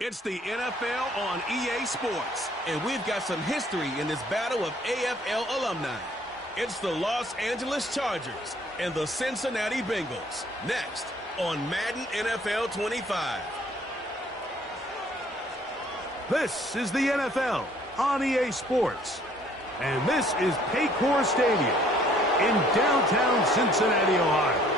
It's the NFL on EA Sports, and we've got some history in this battle of AFL alumni. It's the Los Angeles Chargers and the Cincinnati Bengals. Next on Madden NFL 25. This is the NFL on EA Sports, and this is Paycor Stadium in downtown Cincinnati, Ohio.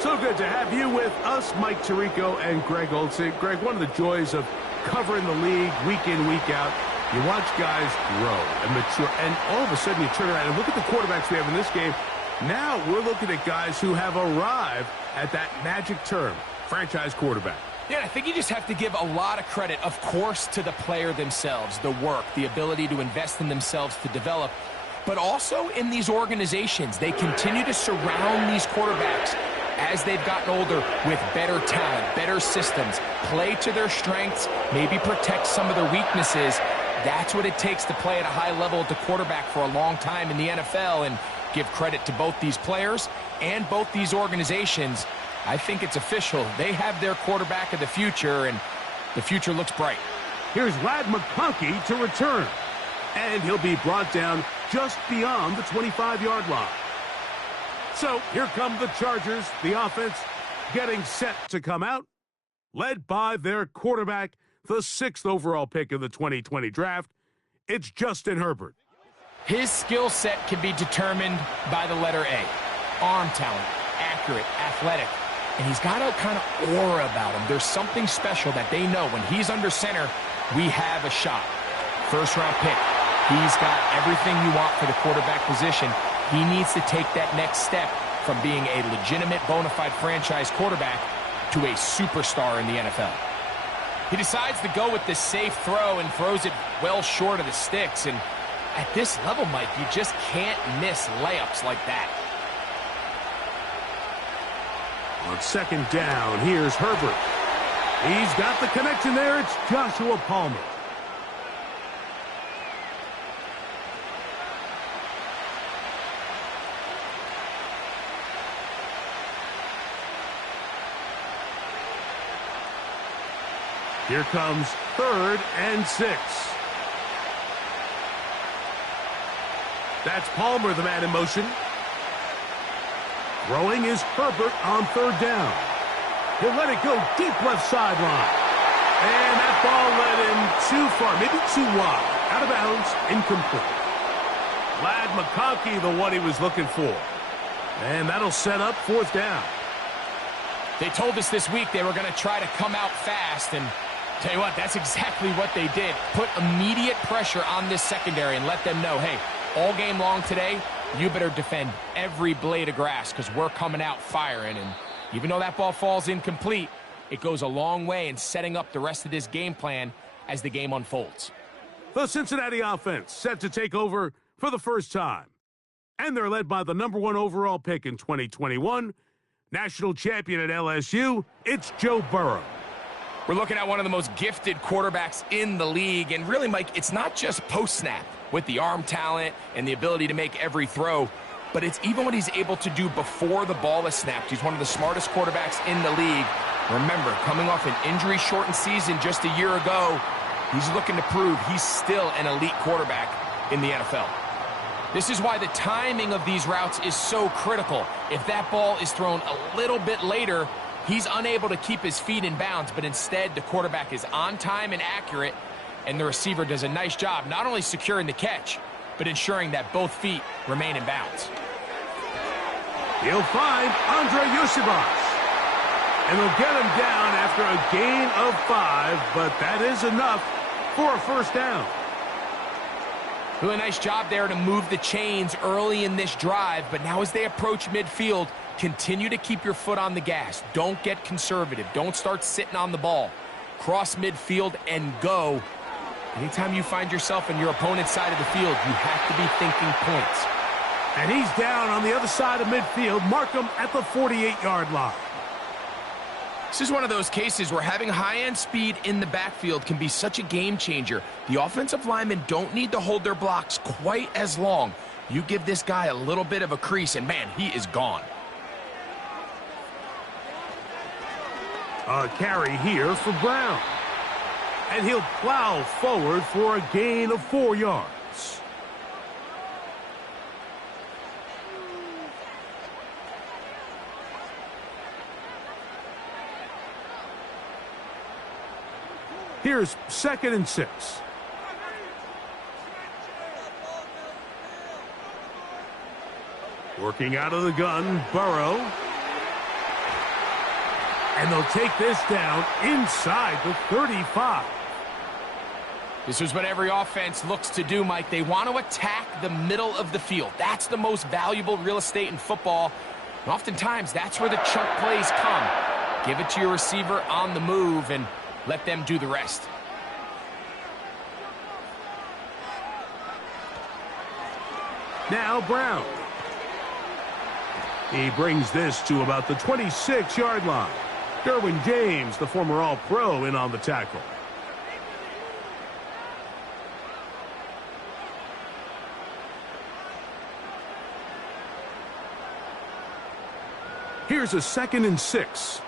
So good to have you with us, Mike Tirico and Greg Olczyk. Greg, one of the joys of covering the league week in, week out, you watch guys grow and mature, and all of a sudden you turn around and look at the quarterbacks we have in this game. Now we're looking at guys who have arrived at that magic term, franchise quarterback. Yeah, I think you just have to give a lot of credit, of course, to the player themselves, the work, the ability to invest in themselves to develop, but also in these organizations. They continue to surround these quarterbacks as they've gotten older with better talent, better systems, play to their strengths, maybe protect some of their weaknesses. That's what it takes to play at a high level at the quarterback for a long time in the NFL, and give credit to both these players and both these organizations. I think it's official. They have their quarterback of the future, and the future looks bright. Here's Ladd McConkey to return, and he'll be brought down just beyond the 25-yard line. So here come the Chargers, the offense getting set to come out, led by their quarterback, the 6th overall pick of the 2020 draft. It's Justin Herbert. His skill set can be determined by the letter A. Arm talent, accurate, athletic, and he's got a kind of aura about him. There's something special that they know when he's under center, we have a shot. First-round pick. He's got everything you want for the quarterback position. He needs to take that next step from being a legitimate, bona fide franchise quarterback to a superstar in the NFL. He decides to go with the safe throw and throws it well short of the sticks. And at this level, Mike, you just can't miss layups like that. On second down, here's Herbert. He's got the connection there. It's Joshua Palmer. Here comes 3rd and 6. That's Palmer, the man in motion. Throwing is Herbert on 3rd down. He'll let it go deep left sideline. And that ball led him too far, maybe too wide. Out of bounds, incomplete. Ladd McConkey, the one he was looking for. And that'll set up 4th down. They told us this week they were going to try to come out fast, and tell you what, that's exactly what they did. Put immediate pressure on this secondary and let them know, hey, all game long today, you better defend every blade of grass because we're coming out firing. And even though that ball falls incomplete, it goes a long way in setting up the rest of this game plan as the game unfolds. The Cincinnati offense set to take over for the first time. And they're led by the #1 overall pick in 2021, national champion at LSU, it's Joe Burrow. We're looking at one of the most gifted quarterbacks in the league. And really, Mike, it's not just post-snap with the arm talent and the ability to make every throw, but it's even what he's able to do before the ball is snapped. He's one of the smartest quarterbacks in the league. Remember, coming off an injury-shortened season just a year ago, he's looking to prove he's still an elite quarterback in the NFL. This is why the timing of these routes is so critical. If that ball is thrown a little bit later, he's unable to keep his feet in bounds, but instead the quarterback is on time and accurate, and the receiver does a nice job not only securing the catch, but ensuring that both feet remain in bounds. He'll find Andre Yusibas, and they'll get him down after a gain of 5, but that is enough for a first down. Really nice job there to move the chains early in this drive, but now as they approach midfield, continue to keep your foot on the gas. Don't get conservative. Don't start sitting on the ball. Cross midfield and go. Anytime you find yourself on your opponent's side of the field, you have to be thinking points. And he's down on the other side of midfield. Mark him at the 48-yard line. This is one of those cases where having high-end speed in the backfield can be such a game changer. The offensive linemen don't need to hold their blocks quite as long. You give this guy a little bit of a crease, and man, he is gone. A carry here for Brown. And he'll plow forward for a gain of 4 yards. Here's 2nd and 6. Working out of the gun, Burrow. And they'll take this down inside the 35. This is what every offense looks to do, Mike. They want to attack the middle of the field. That's the most valuable real estate in football. And oftentimes, that's where the chunk plays come. Give it to your receiver on the move and let them do the rest. Now Brown. He brings this to about the 26-yard line. Derwin James, the former All-Pro, in on the tackle. Here's a 2nd and 6.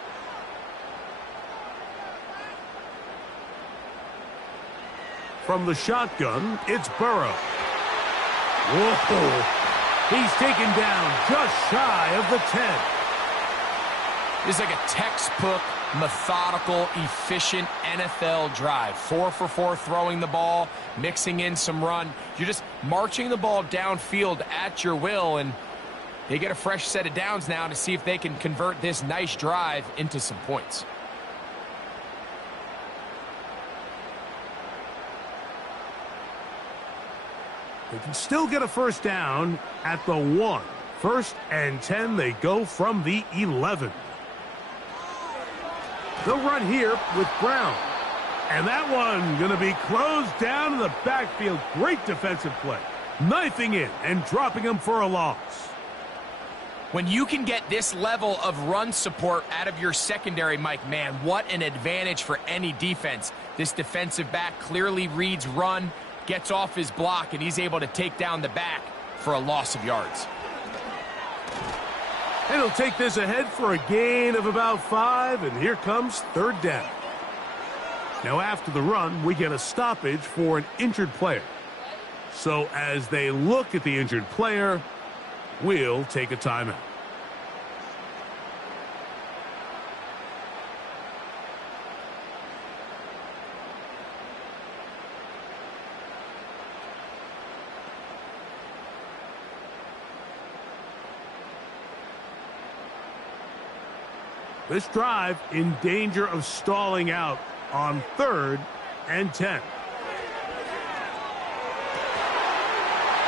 From the shotgun, it's Burrow. Whoa! He's taken down just shy of the 10. This is like a textbook, methodical, efficient NFL drive. 4 for 4 throwing the ball, mixing in some run. You're just marching the ball downfield at your will, and they get a fresh set of downs now to see if they can convert this nice drive into some points. They can still get a first down at the 1. 1st and 10, they go from the 11. They'll run here with Brown. And that one going to be closed down in the backfield. Great defensive play. Knifing in and dropping him for a loss. When you can get this level of run support out of your secondary, Mike, man, what an advantage for any defense. This defensive back clearly reads run, gets off his block, and he's able to take down the back for a loss of yards. And he'll take this ahead for a gain of about 5, and here comes 3rd down. Now after the run, we get a stoppage for an injured player. So as they look at the injured player, we'll take a timeout. This drive in danger of stalling out on 3rd and 10.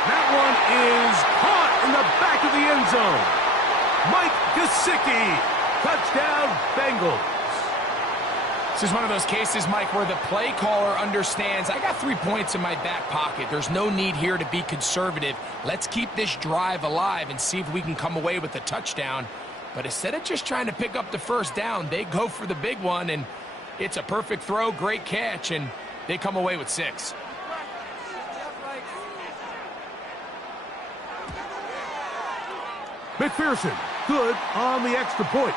That one is caught in the back of the end zone. Mike Gesicki, touchdown Bengals. This is one of those cases, Mike, where the play caller understands, I got 3 points in my back pocket. There's no need here to be conservative. Let's keep this drive alive and see if we can come away with a touchdown. But instead of just trying to pick up the first down, they go for the big one, and it's a perfect throw, great catch, and they come away with 6. McPherson, good on the extra point.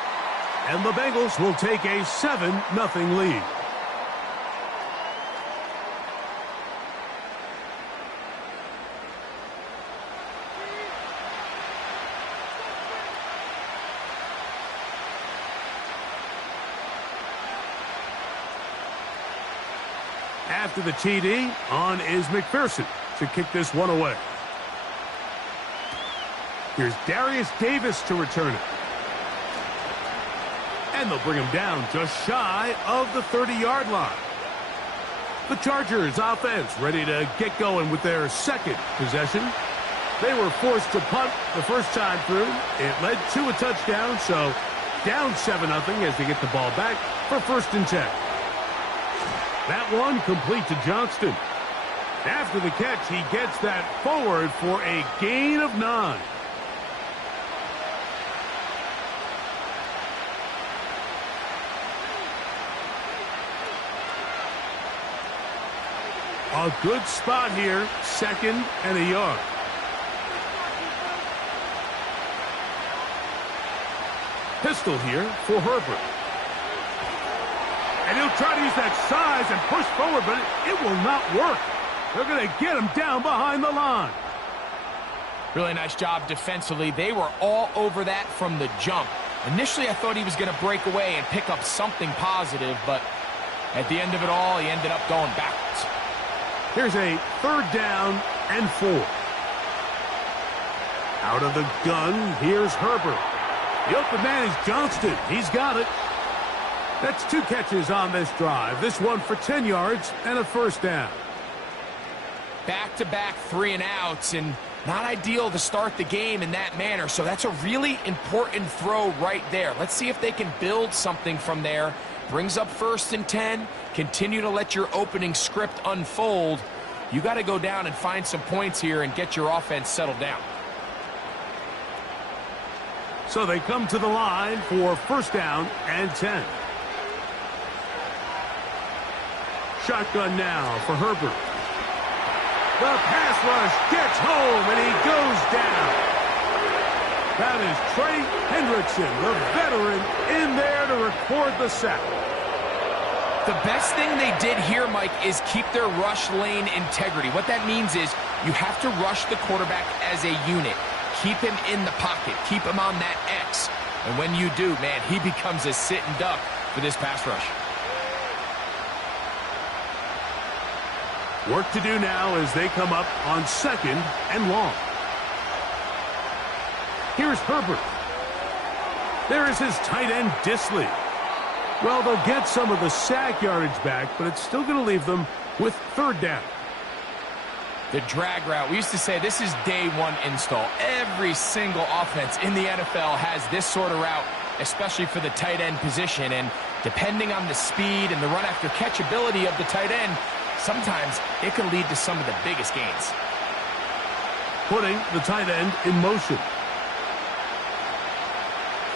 And the Bengals will take a 7-0 lead. After the TD, on is McPherson to kick this one away. Here's Darius Davis to return it. And they'll bring him down just shy of the 30-yard line. The Chargers offense ready to get going with their 2nd possession. They were forced to punt the first time through. It led to a touchdown, so down 7-0 as they get the ball back for 1st and 10. That one complete to Johnston. After the catch, he gets that forward for a gain of 9. A good spot here, 2nd and a yard. Pistol here for Herbert. And he'll try to use that size and push forward, but it will not work. They're going to get him down behind the line. Really nice job defensively. They were all over that from the jump. Initially, I thought he was going to break away and pick up something positive, but at the end of it all, he ended up going backwards. Here's a 3rd down and 4. Out of the gun, here's Herbert. The open man is Johnston. He's got it. That's 2 catches on this drive. This one for 10 yards and a 1st down. Back-to-back 3-and-outs, and not ideal to start the game in that manner, so that's a really important throw right there. Let's see if they can build something from there. Brings up 1st and 10. Continue to let your opening script unfold. You got to go down and find some points here and get your offense settled down. So they come to the line for 1st down and 10. Shotgun now for Herbert. The pass rush gets home, and he goes down. That is Trey Hendrickson, the veteran, in there to record the sack. The best thing they did here, Mike, is keep their rush lane integrity. What that means is you have to rush the quarterback as a unit. Keep him in the pocket. Keep him on that X. And when you do, man, he becomes a sitting duck for this pass rush. Work to do now as they come up on 2nd and long. Here's Herbert. There is his tight end, Disley. Well, they'll get some of the sack yardage back, but it's still going to leave them with 3rd down. The drag route. We used to say this is day 1 install. Every single offense in the NFL has this sort of route, especially for the tight end position. And depending on the speed and the run-after-catch ability of the tight end, sometimes it can lead to some of the biggest gains. Putting the tight end in motion.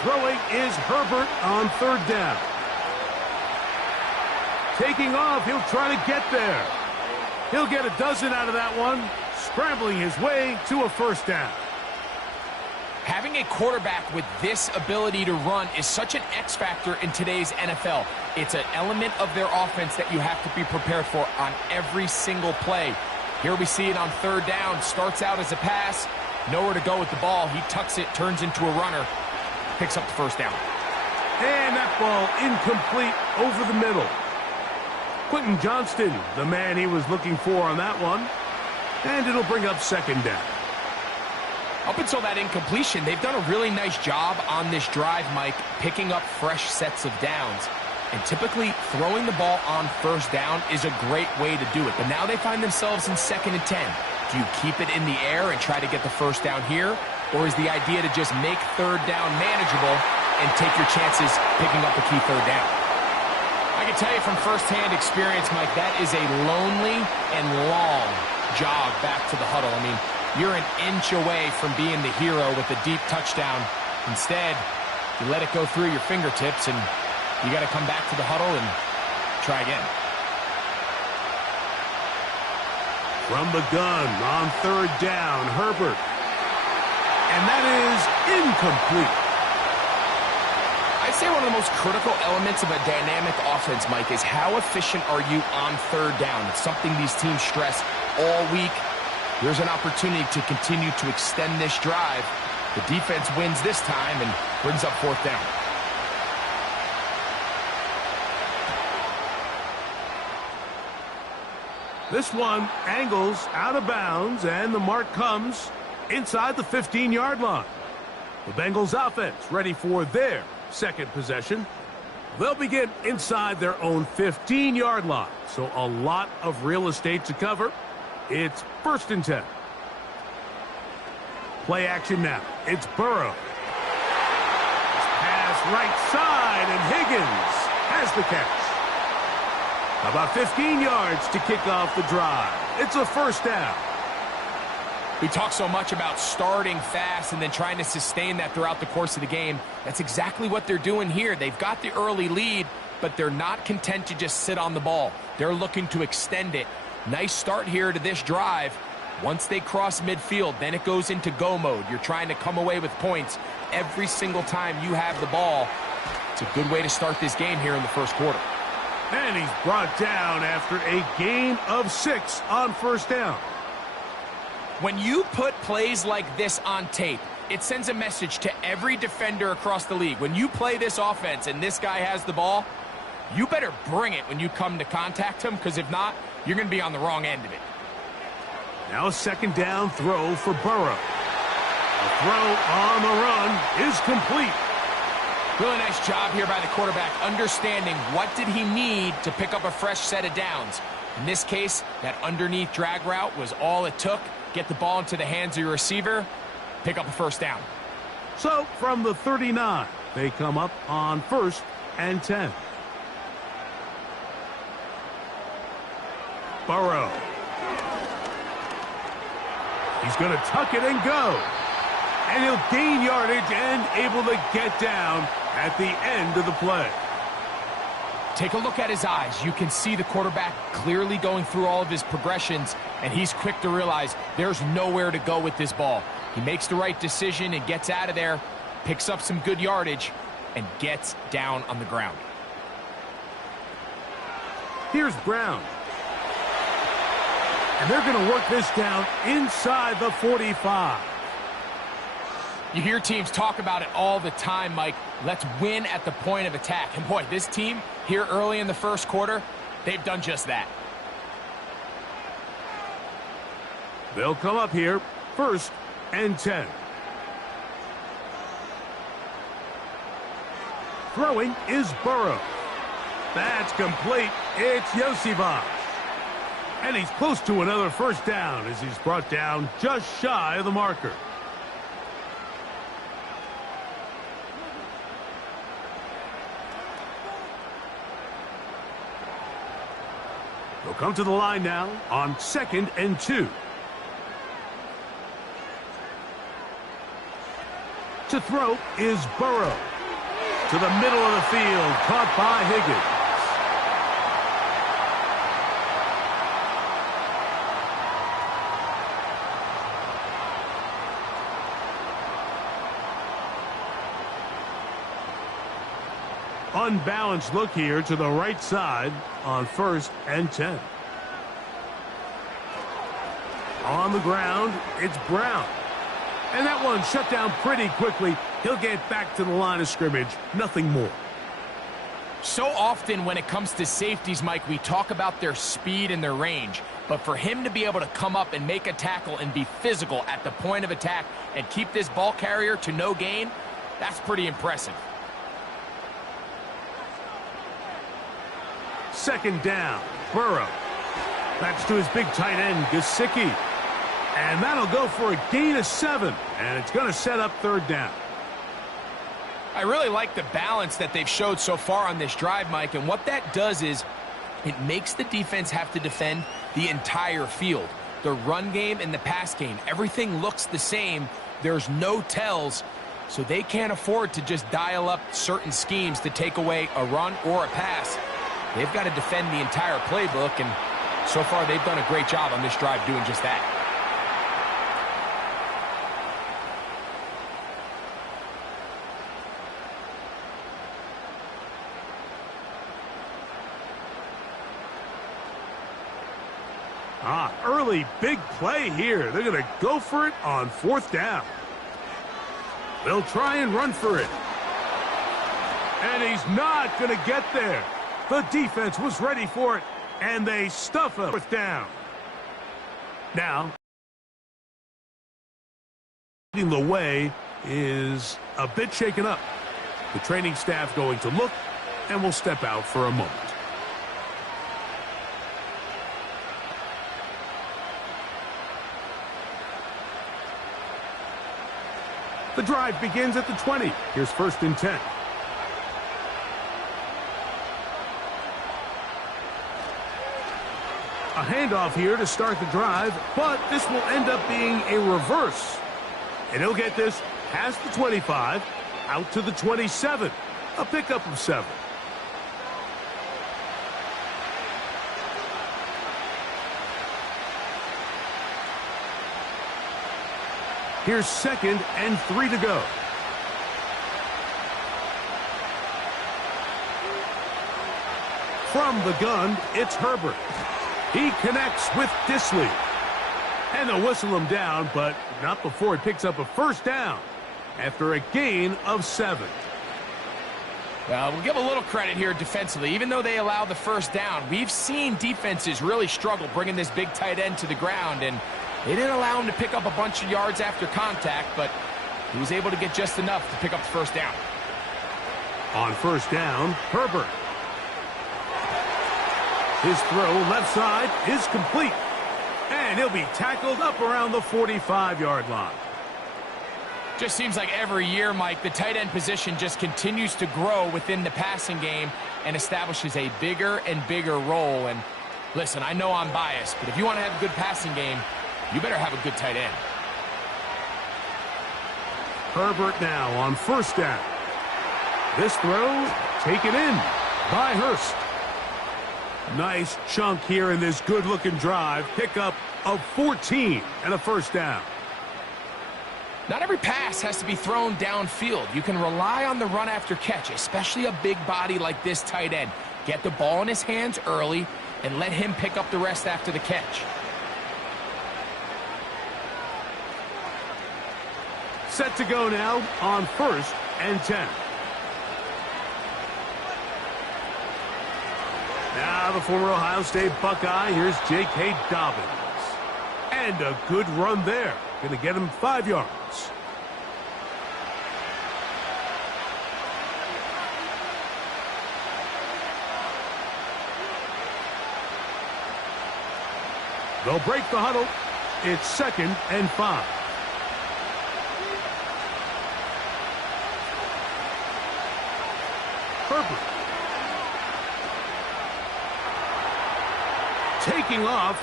Throwing is Herbert on 3rd down. Taking off, he'll try to get there. He'll get a dozen out of that one, scrambling his way to a 1st down. Having a quarterback with this ability to run is such an X factor in today's NFL. It's an element of their offense that you have to be prepared for on every single play. Here we see it on 3rd down. Starts out as a pass. Nowhere to go with the ball. He tucks it, turns into a runner. Picks up the 1st down. And that ball incomplete over the middle. Quentin Johnston, the man he was looking for on that one. And it'll bring up 2nd down. Up until that incompletion, they've done a really nice job on this drive, Mike, picking up fresh sets of downs. And typically, throwing the ball on 1st down is a great way to do it. But now they find themselves in 2nd and 10. Do you keep it in the air and try to get the 1st down here? Or is the idea to just make 3rd down manageable and take your chances picking up a key 3rd down? I can tell you from firsthand experience, Mike, that is a lonely and long jog back to the huddle. I mean, you're an inch away from being the hero with a deep touchdown. Instead, you let it go through your fingertips, and you got to come back to the huddle and try again. From the gun on 3rd down, Herbert. And that is incomplete. I'd say one of the most critical elements of a dynamic offense, Mike, is how efficient are you on 3rd down? It's something these teams stress all week. Here's an opportunity to continue to extend this drive. The defense wins this time and brings up 4th down. This one angles out of bounds, and the mark comes inside the 15-yard line. The Bengals offense ready for their 2nd possession. They'll begin inside their own 15-yard line, so a lot of real estate to cover. It's 1st and 10. Play action now. It's Burrow. Pass right side, and Higgins has the catch. About 15 yards to kick off the drive. It's a 1st down. We talk so much about starting fast and then trying to sustain that throughout the course of the game. That's exactly what they're doing here. They've got the early lead, but they're not content to just sit on the ball. They're looking to extend it. Nice start here to this drive. Once they cross midfield, then it goes into go mode. You're trying to come away with points every single time you have the ball. It's a good way to start this game here in the 1st quarter. And he's brought down after a gain of 6 on first down. When you put plays like this on tape, it sends a message to every defender across the league. When you play this offense and this guy has the ball, you better bring it when you come to contact him, because if not, you're going to be on the wrong end of it. Now a second down throw for Burrow. The throw on the run is complete. Really nice job here by the quarterback, understanding what did he need to pick up a fresh set of downs. In this case, that underneath drag route was all it took. Get the ball into the hands of your receiver, pick up a first down. So from the 39, they come up on 1st and 10. Burrow. He's going to tuck it and go. And he'll gain yardage and able to get down at the end of the play. Take a look at his eyes. You can see the quarterback clearly going through all of his progressions, and he's quick to realize there's nowhere to go with this ball. He makes the right decision and gets out of there, picks up some good yardage, and gets down on the ground. Here's Brown. And they're going to work this down inside the 45. You hear teams talk about it all the time, Mike. Let's win at the point of attack. And boy, this team here early in the first quarter, they've done just that. They'll come up here, 1st and 10. Throwing is Burrow. That's complete. It's Yosivas. And he's close to another first down as he's brought down just shy of the marker. They'll come to the line now on 2nd and 2. To throw is Burrow. To the middle of the field, caught by Higgins. Unbalanced look here to the right side on 1st and 10. On the ground, it's Brown. And that one shut down pretty quickly. He'll get back to the line of scrimmage. Nothing more. So often when it comes to safeties, Mike, we talk about their speed and their range. But for him to be able to come up and make a tackle and be physical at the point of attack and keep this ball carrier to no gain, that's pretty impressive. 2nd down, Burrow. That's to his big tight end, Gesicki. And that'll go for a gain of 7. And it's going to set up 3rd down. I really like the balance that they've showed so far on this drive, Mike. And what that does is it makes the defense have to defend the entire field. The run game and the pass game, everything looks the same. There's no tells. So they can't afford to just dial up certain schemes to take away a run or a pass. They've got to defend the entire playbook, and so far they've done a great job on this drive doing just that. Early big play here. They're going to go for it on 4th down. They'll try and run for it. And he's not going to get there. The defense was ready for it, and they stuff him. 4th down. Now, leading the way is a bit shaken up. The training staff going to look, and will step out for a moment. The drive begins at the 20. Here's 1st and 10. A handoff here to start the drive, but this will end up being a reverse. And he'll get this past the 25, out to the 27. A pickup of 7. Here's 2nd and 3 to go. From the gun, it's Herbert. He connects with Disley. And they'll whistle him down, but not before he picks up a first down after a gain of 7. Well, we'll give a little credit here defensively. Even though they allowed the first down, we've seen defenses really struggle bringing this big tight end to the ground, and they didn't allow him to pick up a bunch of yards after contact, but he was able to get just enough to pick up the first down. On first down, Herbert. His throw left side is complete. And he'll be tackled up around the 45-yard line. Just seems like every year, Mike, the tight end position just continues to grow within the passing game and establishes a bigger and bigger role. And listen, I know I'm biased, but if you want to have a good passing game, you better have a good tight end. Herbert now on first down. This throw taken in by Hurst. Nice chunk here in this good-looking drive. Pickup of 14 and a first down. Not every pass has to be thrown downfield. You can rely on the run after catch, especially a big body like this tight end. Get the ball in his hands early and let him pick up the rest after the catch. Set to go now on first and 10. Now the former Ohio State Buckeye, here's J.K. Dobbins. And a good run there. Going to get him 5 yards. They'll break the huddle. It's 2nd and 5. Herbert. Taking off.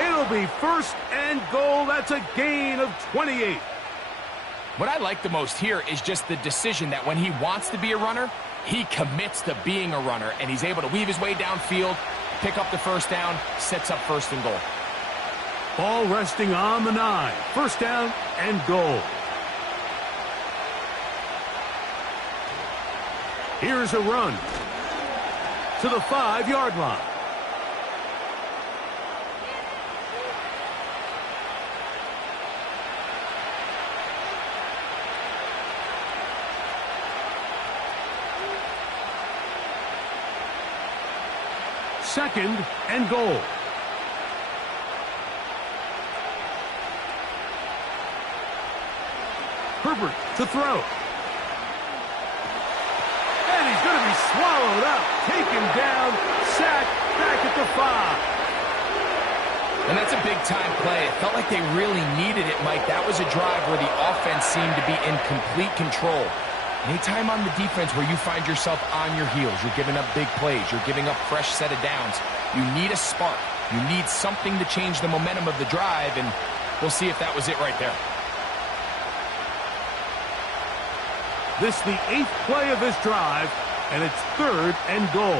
It'll be 1st and goal. That's a gain of 28. What I like the most here is just the decision that when he wants to be a runner, he commits to being a runner, and he's able to weave his way downfield, pick up the first down, sets up 1st and goal. Ball resting on the 9. 1st down and goal. Here's a run to the 5-yard line. Second and goal. Herbert to throw. And he's going to be swallowed up. Taken down. Sacked back at the 5. And that's a big-time play. It felt like they really needed it, Mike. That was a drive where the offense seemed to be in complete control. Anytime on the defense where you find yourself on your heels, you're giving up big plays, you're giving up fresh set of downs, you need a spark. You need something to change the momentum of the drive, and we'll see if that was it right there. This is the 8th play of this drive, and it's 3rd and goal.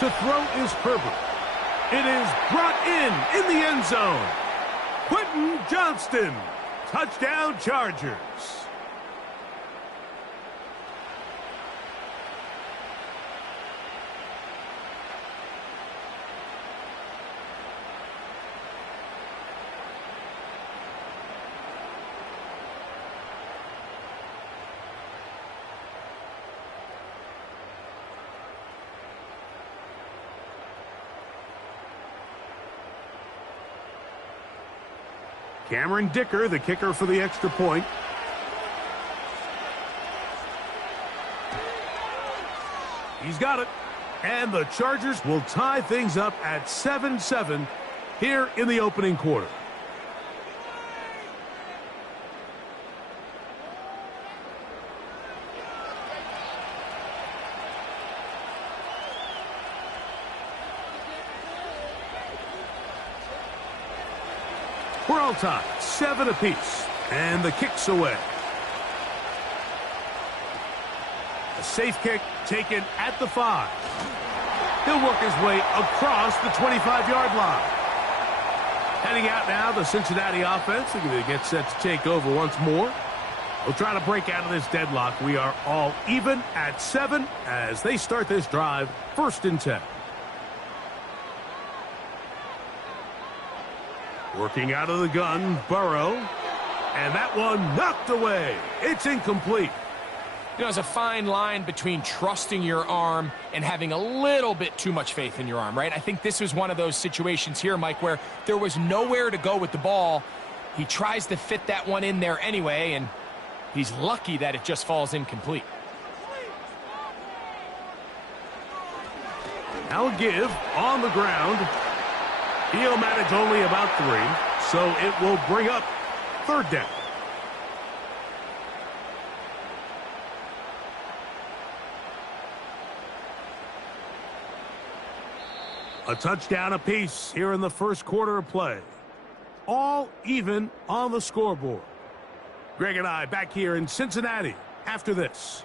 To throw is Herbert. It is brought in the end zone. Quentin Johnston. Touchdown Chargers. Cameron Dicker, the kicker for the extra point. He's got it. And the Chargers will tie things up at 7-7 here in the opening quarter. We're all tied, 7 apiece, and the kick's away. A safe kick taken at the 5. He'll work his way across the 25-yard line. Heading out now, the Cincinnati offense. They're going to get set to take over once more. We'll try to break out of this deadlock. We are all even at 7 as they start this drive, 1st and 10. Working out of the gun, Burrow. And that one knocked away. It's incomplete. You know, there's a fine line between trusting your arm and having a little bit too much faith in your arm, right? I think this was one of those situations here, Mike, where there was nowhere to go with the ball. He tries to fit that one in there anyway, and he's lucky that it just falls incomplete. Now a give on the ground. He'll manage only about 3, so it will bring up 3rd down. A touchdown apiece here in the 1st quarter of play. All even on the scoreboard. Greg and I back here in Cincinnati after this.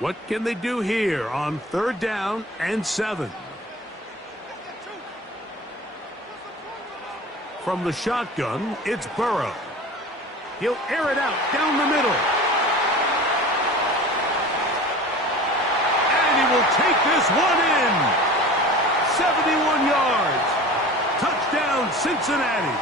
What can they do here on 3rd down and 7? From the shotgun, it's Burrow. He'll air it out down the middle. And he will take this one in. 71 yards. Touchdown, Cincinnati.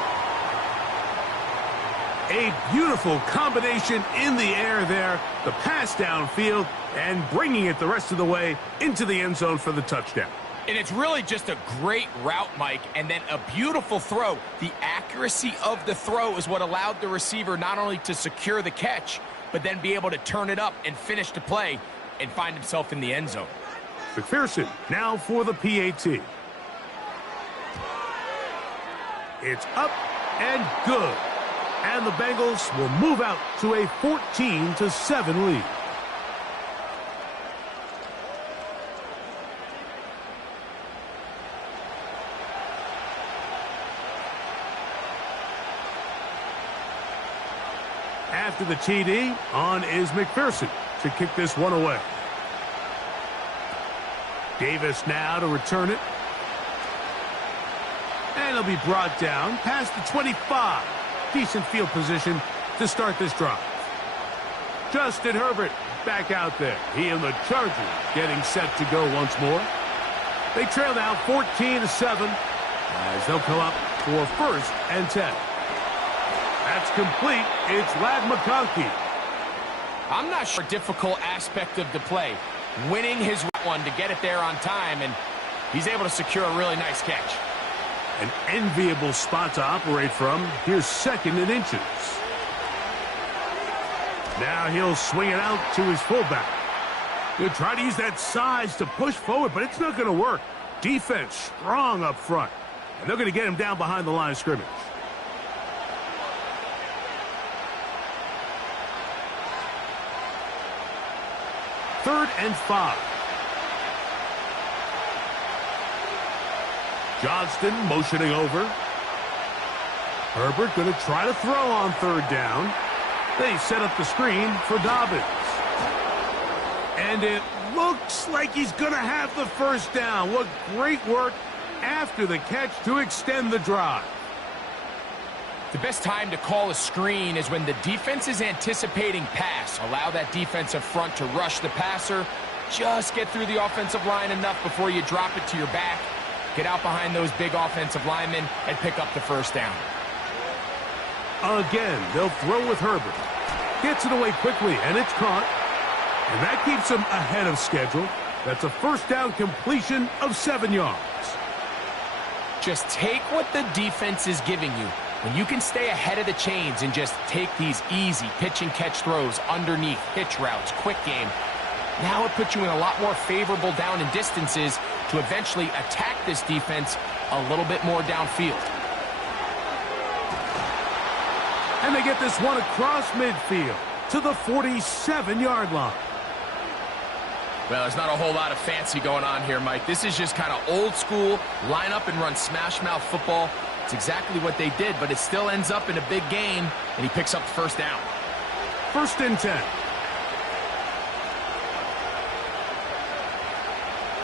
A beautiful combination in the air there. The pass downfield and bringing it the rest of the way into the end zone for the touchdown. And it's really just a great route, Mike, and then a beautiful throw. The accuracy of the throw is what allowed the receiver not only to secure the catch, but then be able to turn it up and finish the play and find himself in the end zone. McPherson now for the PAT. It's up and good. And the Bengals will move out to a 14-7 lead. After the TD, on is McPherson to kick this one away. Davis now to return it. And it'll be brought down past the 25. Decent field position to start this drive. Justin Herbert back out there. He and the Chargers getting set to go once more. They trail now 14-7 as they'll come up for 1st and 10. That's complete. It's Ladd McConkey. I'm not sure difficult aspect of the play. Winning his one to get it there on time, and he's able to secure a really nice catch. An enviable spot to operate from. Here's 2nd and inches. Now he'll swing it out to his fullback. He'll try to use that size to push forward, but it's not going to work. Defense strong up front. And they're going to get him down behind the line of scrimmage. 3rd and 5. Johnston motioning over. Herbert going to try to throw on 3rd down. They set up the screen for Dobbins. And it looks like he's going to have the 1st down. What great work after the catch to extend the drive. The best time to call a screen is when the defense is anticipating pass. Allow that defensive front to rush the passer. Just get through the offensive line enough before you drop it to your back. Get out behind those big offensive linemen and pick up the 1st down. Again, they'll throw with Herbert. Gets it away quickly, and it's caught. And that keeps him ahead of schedule. That's a 1st down completion of 7 yards. Just take what the defense is giving you. When you can stay ahead of the chains and just take these easy pitch and catch throws underneath, hitch routes, quick game, now it puts you in a lot more favorable down and distances to eventually attack this defense a little bit more downfield. And they get this one across midfield to the 47-yard line. Well, there's not a whole lot of fancy going on here, Mike. This is just kind of old school, line up and run smash mouth football. It's exactly what they did, but it still ends up in a big game, and he picks up the 1st down. 1st and 10.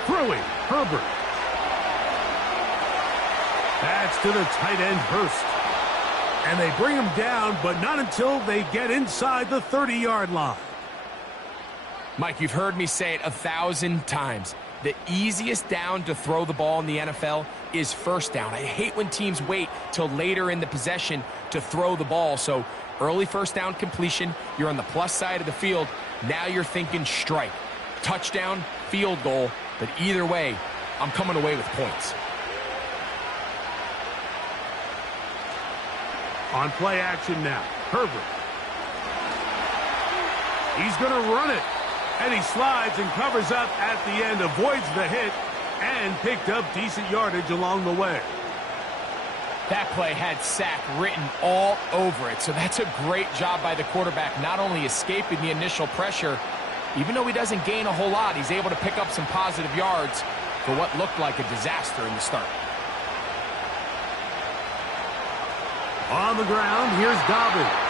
Throwing, Herbert. That's to the tight end, Hurst. And they bring him down, but not until they get inside the 30-yard line. Mike, you've heard me say it 1,000 times. The easiest down to throw the ball in the NFL is first down. I hate when teams wait till later in the possession to throw the ball. So early first down completion, you're on the plus side of the field. Now you're thinking strike. Touchdown, field goal, but either way, I'm coming away with points. On play action now, Herbert. He's going to run it. And he slides and covers up at the end, avoids the hit, and picked up decent yardage along the way. That play had sack written all over it, so that's a great job by the quarterback, not only escaping the initial pressure, even though he doesn't gain a whole lot, he's able to pick up some positive yards for what looked like a disaster in the start. On the ground, here's Dobbins.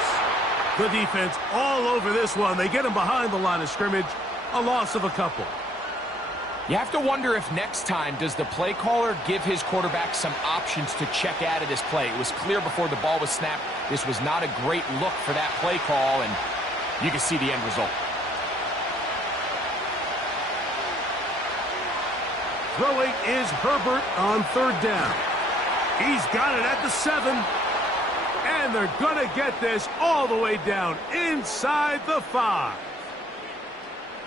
The defense all over this one. They get him behind the line of scrimmage. A loss of a couple. You have to wonder if next time, does the play caller give his quarterback some options to check out of this play? It was clear before the ball was snapped, this was not a great look for that play call, and you can see the end result. Throwing is Herbert on third down. He's got it at the 7. And they're going to get this all the way down inside the 5.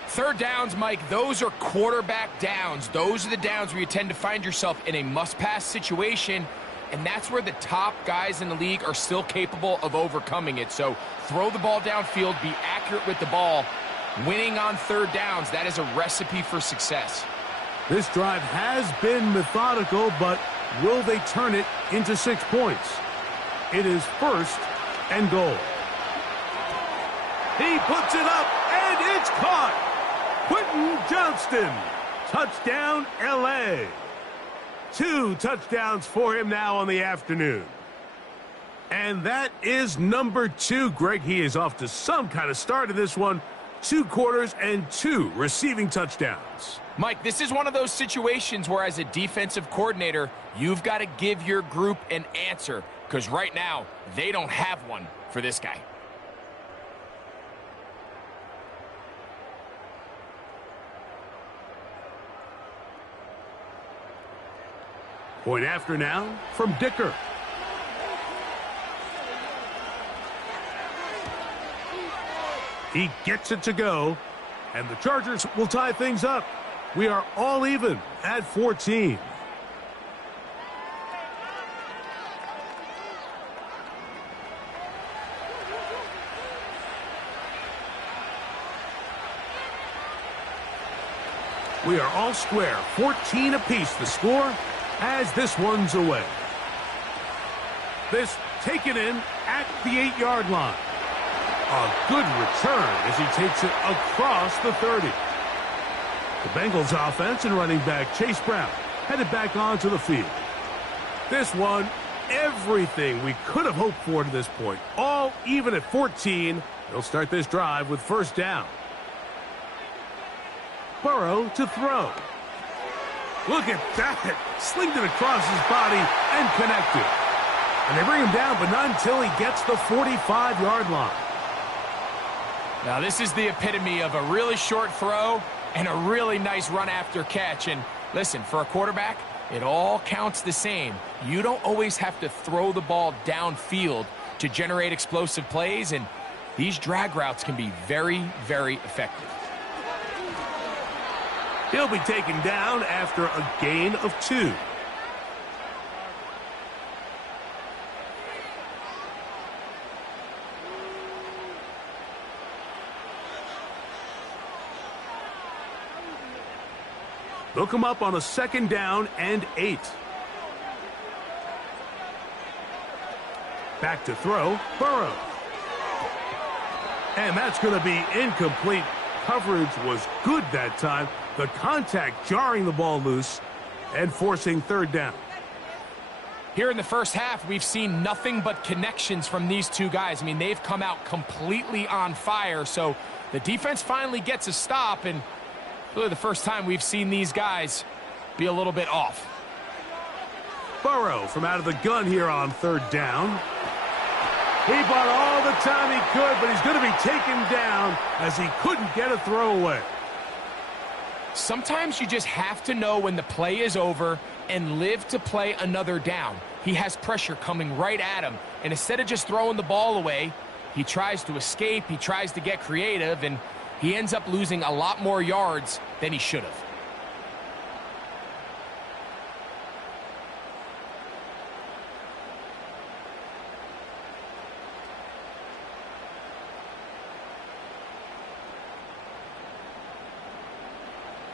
Third downs, Mike, those are quarterback downs. Those are the downs where you tend to find yourself in a must-pass situation, and that's where the top guys in the league are still capable of overcoming it. So throw the ball downfield, be accurate with the ball. Winning on third downs, that is a recipe for success. This drive has been methodical, but will they turn it into 6 points? It is first and goal. He puts it up, and it's caught. Quentin Johnston. Touchdown, L.A. 2 touchdowns for him now on the afternoon. And that is number 2. Greg, he is off to some kind of start in this one. 2 quarters and 2 receiving touchdowns. Mike, this is one of those situations where as a defensive coordinator, you've got to give your group an answer. Because right now, they don't have one for this guy. Point after now from Dicker. He gets it to go, and the Chargers will tie things up. We are all even at 14. We are all square, 14 apiece the score as this one's away. This taken in at the 8-yard line. A good return as he takes it across the 30. The Bengals offense and running back Chase Brown headed back onto the field. This one, everything we could have hoped for to this point. All even at 14. They'll start this drive with first down. Burrow to throw. Look at that. Slinged it across his body and connected. And they bring him down, but not until he gets the 45-yard line. Now, this is the epitome of a really short throw and a really nice run after catch. And listen, for a quarterback, it all counts the same. You don't always have to throw the ball downfield to generate explosive plays, and these drag routes can be very, very effective. He'll be taken down after a gain of 2. They'll come up on a second down and 8. Back to throw, Burrow. And that's going to be incomplete. Coverage was good that time. The contact jarring the ball loose and forcing third down. Here in the first half, we've seen nothing but connections from these two guys. I mean, they've come out completely on fire. So the defense finally gets a stop, and Really the first time we've seen these guys be a little bit off. Burrow from out of the gun here on third down. He bought all the time he could, but he's going to be taken down as he couldn't get a throwaway. Sometimes you just have to know when the play is over and live to play another down. He has pressure coming right at him, and instead of just throwing the ball away, he tries to escape, he tries to get creative, and he ends up losing a lot more yards than he should have.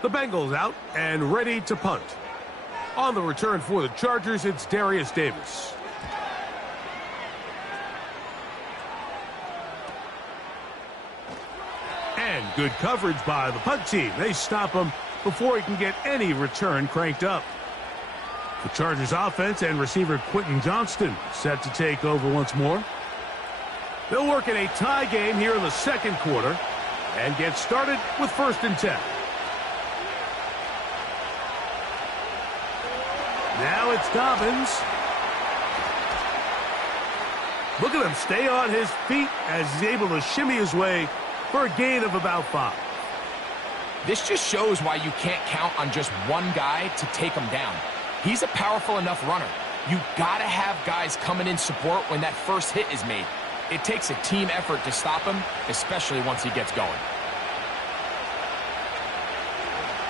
The Bengals out and ready to punt. On the return for the Chargers, it's Darius Davis. And good coverage by the punt team. They stop him before he can get any return cranked up. The Chargers offense and receiver Quentin Johnston set to take over once more. They'll work in a tie game here in the second quarter and get started with 1st and 10. Now it's Dobbins. Look at him stay on his feet as he's able to shimmy his way for a gain of about 5. This just shows why you can't count on just one guy to take him down. He's a powerful enough runner. You gotta have guys coming in support when that first hit is made. It takes a team effort to stop him, especially once he gets going.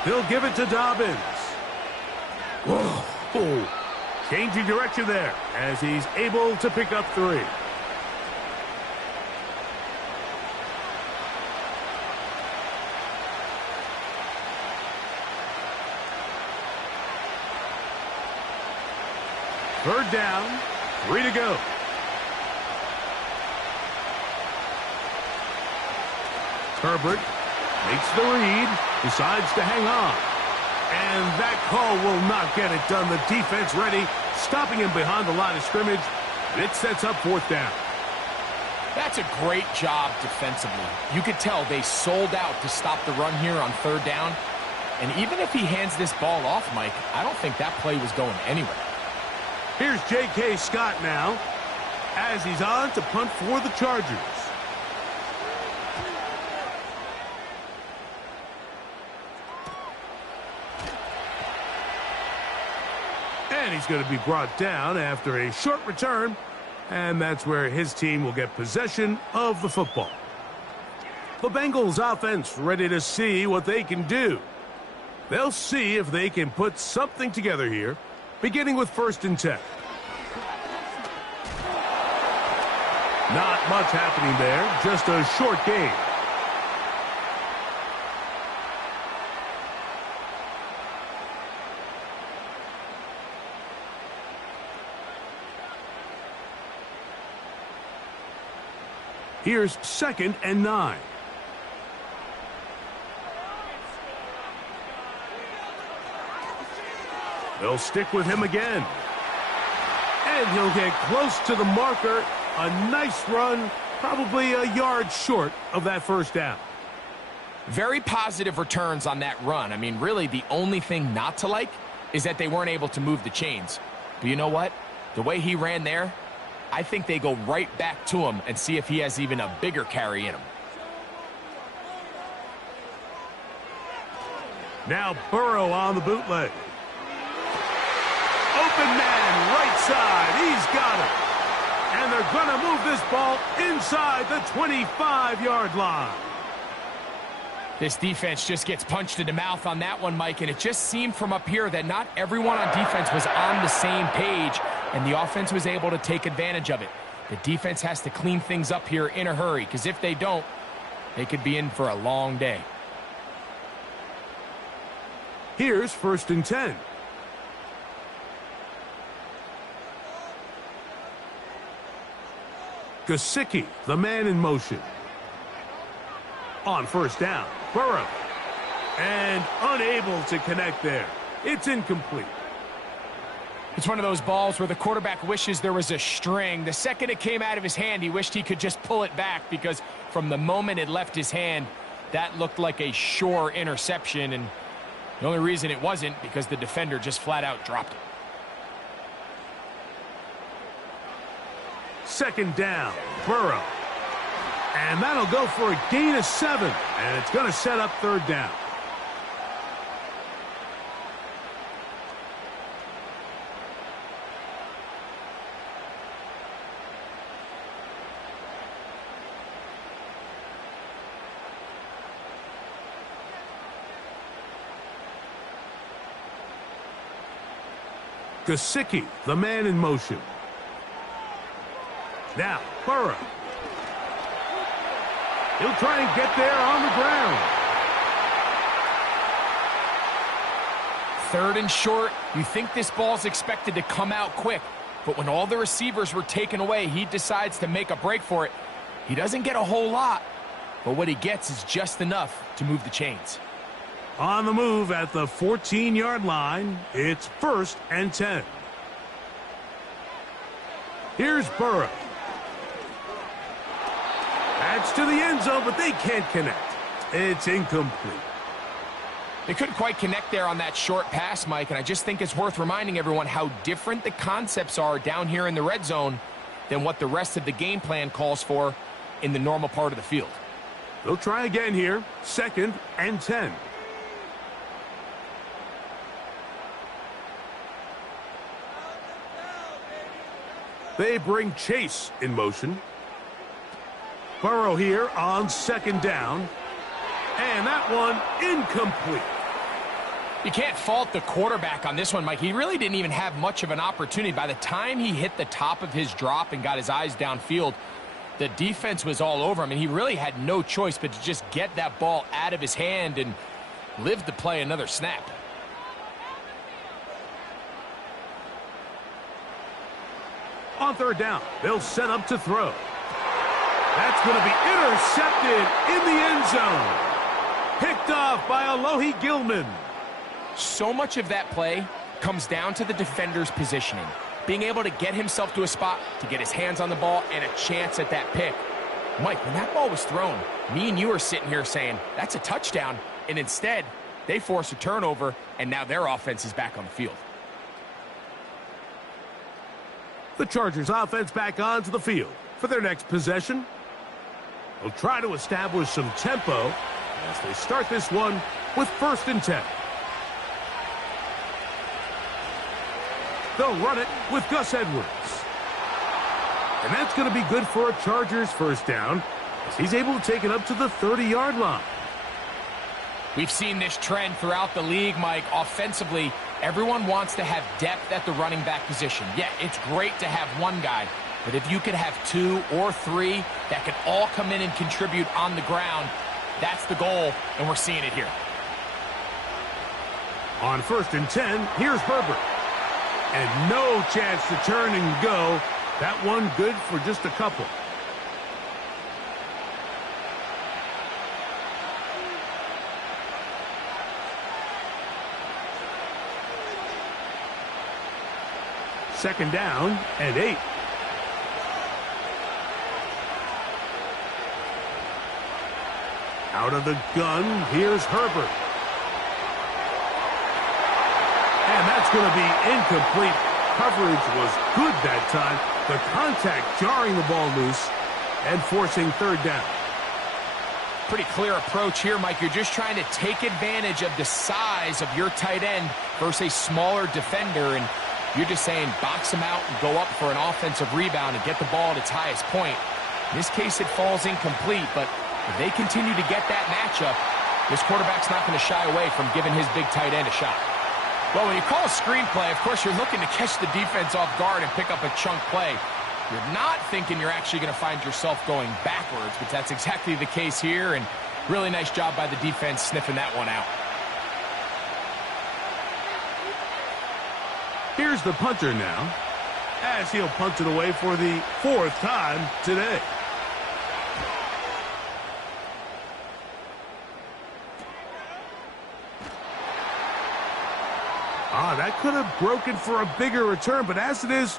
He'll give it to Dobbins. Whoa. Oh, changing direction there as he's able to pick up 3. Third down, 3 to go. Herbert makes the read, decides to hang on. And that call will not get it done. The defense ready, stopping him behind the line of scrimmage. And it sets up 4th down. That's a great job defensively. You could tell they sold out to stop the run here on 3rd down. And even if he hands this ball off, Mike, I don't think that play was going anywhere. Here's J.K. Scott now as he's on to punt for the Chargers. And he's going to be brought down after a short return. And that's where his team will get possession of the football. The Bengals offense ready to see what they can do. They'll see if they can put something together here, beginning with 1st and 10. Not much happening there, just a short gain. Here's 2nd and 9. They'll stick with him again. And he'll get close to the marker. A nice run, probably a yard short of that 1st down. Very positive returns on that run. I mean, really, the only thing not to like is that they weren't able to move the chains. But you know what? The way he ran there, I think they go right back to him and see if he has even a bigger carry in him. Now Burrow on the bootleg. Open man, right side. He's got it. And they're going to move this ball inside the 25-yard line. This defense just gets punched in the mouth on that one, Mike, and it just seemed from up here that not everyone on defense was on the same page, and the offense was able to take advantage of it. The defense has to clean things up here in a hurry, because if they don't, they could be in for a long day. Here's 1st and 10. Gesicki, the man in motion. On 1st down, Burrow. And unable to connect there. It's incomplete. It's one of those balls where the quarterback wishes there was a string. The second it came out of his hand, he wished he could just pull it back, because from the moment it left his hand, that looked like a sure interception, and the only reason it wasn't because the defender just flat out dropped it. Second down, Burrow. And that'll go for a gain of 7. And it's going to set up third down. Gesicki, the man in motion. Now, Burrow. He'll try and get there on the ground. Third and short. You think this ball's expected to come out quick, but when all the receivers were taken away, he decides to make a break for it. He doesn't get a whole lot, but what he gets is just enough to move the chains. On the move at the 14-yard line, it's 1st and 10. Here's Burrow. That's to the end zone, but they can't connect. It's incomplete. They couldn't quite connect there on that short pass, Mike, and I just think it's worth reminding everyone how different the concepts are down here in the red zone than what the rest of the game plan calls for in the normal part of the field. They'll try again here, 2nd and 10. They bring Chase in motion. Burrow here on 2nd down. And that one incomplete. You can't fault the quarterback on this one, Mike. He really didn't even have much of an opportunity. By the time he hit the top of his drop and got his eyes downfield, the defense was all over him, and he really had no choice but to just get that ball out of his hand and live to play another snap. On 3rd down, they'll set up to throw. That's going to be intercepted in the end zone. Picked off by Alohi Gilman. So much of that play comes down to the defender's positioning. Being able to get himself to a spot, to get his hands on the ball, and a chance at that pick. Mike, when that ball was thrown, me and you are sitting here saying, that's a touchdown. And instead, they force a turnover, and now their offense is back on the field. The Chargers offense back onto the field for their next possession. They'll try to establish some tempo as they start this one with 1st and 10. They'll run it with Gus Edwards. And that's going to be good for a Chargers 1st down as he's able to take it up to the 30-yard line. We've seen this trend throughout the league, Mike. Offensively, everyone wants to have depth at the running back position. Yeah, it's great to have one guy, but if you could have 2 or 3 that can all come in and contribute on the ground, that's the goal, and we're seeing it here. On 1st and 10, here's Herbert. And no chance to turn and go. That one good for just a couple. Second down and 8. Out of the gun, here's Herbert. And that's going to be incomplete. Coverage was good that time. The contact jarring the ball loose and forcing 3rd down. Pretty clear approach here, Mike. You're just trying to take advantage of the size of your tight end versus a smaller defender, and you're just saying box him out and go up for an offensive rebound and get the ball at its highest point. In this case, it falls incomplete, but if they continue to get that matchup, this quarterback's not going to shy away from giving his big tight end a shot. Well, when you call a screenplay, of course, you're looking to catch the defense off guard and pick up a chunk play. You're not thinking you're actually going to find yourself going backwards, but that's exactly the case here, and really nice job by the defense sniffing that one out. Here's the punter now, as he'll punt it away for the 4th time today. That could have broken for a bigger return, but as it is,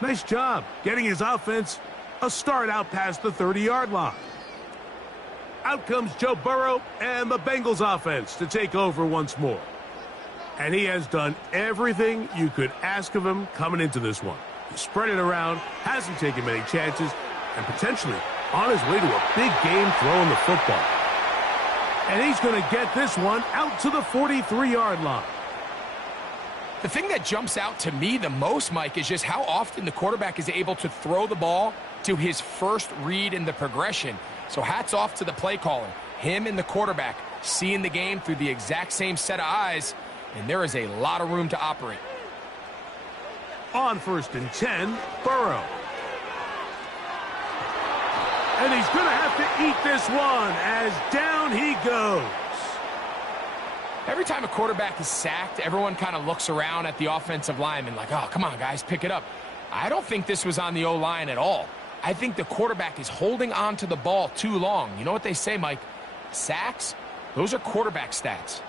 nice job getting his offense a start out past the 30-yard line. out comes Joe Burrow and the Bengals offense to take over once more. And he has done everything you could ask of him coming into this one. He spread it around, hasn't taken many chances, and potentially on his way to a big game throwing the football. And he's going to get this one out to the 43-yard line. The thing that jumps out to me the most, Mike, is just how often the quarterback is able to throw the ball to his first read in the progression. So hats off to the play caller. Him and the quarterback seeing the game through the exact same set of eyes, and there is a lot of room to operate. On 1st and 10, Burrow. And he's going to have to eat this one as down he goes. Every time a quarterback is sacked, everyone kind of looks around at the offensive lineman like, oh, come on, guys, pick it up. I don't think this was on the O-line at all. I think the quarterback is holding on to the ball too long. You know what they say, Mike? Sacks, those are quarterback stats.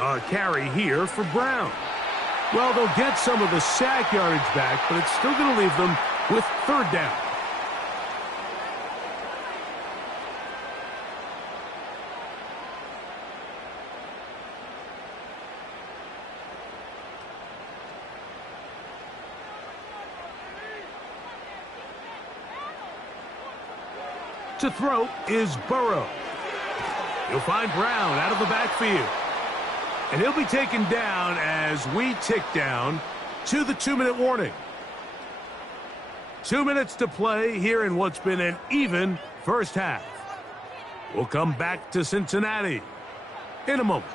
A carry here for Brown. Well, they'll get some of the sack yardage back, but it's still going to leave them with 3rd down. To throw is Burrow. He'll find Brown out of the backfield. And he'll be taken down as we tick down to the 2-minute warning. 2 minutes to play here in what's been an even first half. We'll come back to Cincinnati in a moment.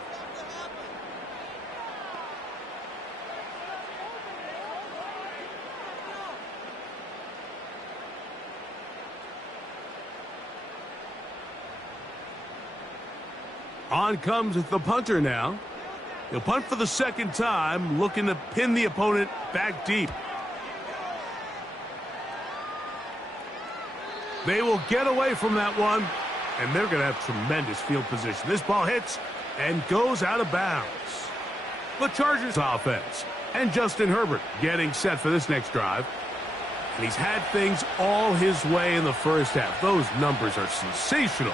On comes the punter now. He'll punt for the 2nd time, looking to pin the opponent back deep. They will get away from that one, and they're going to have tremendous field position. This ball hits and goes out of bounds. The Chargers offense and Justin Herbert getting set for this next drive. And he's had things all his way in the first half. Those numbers are sensational.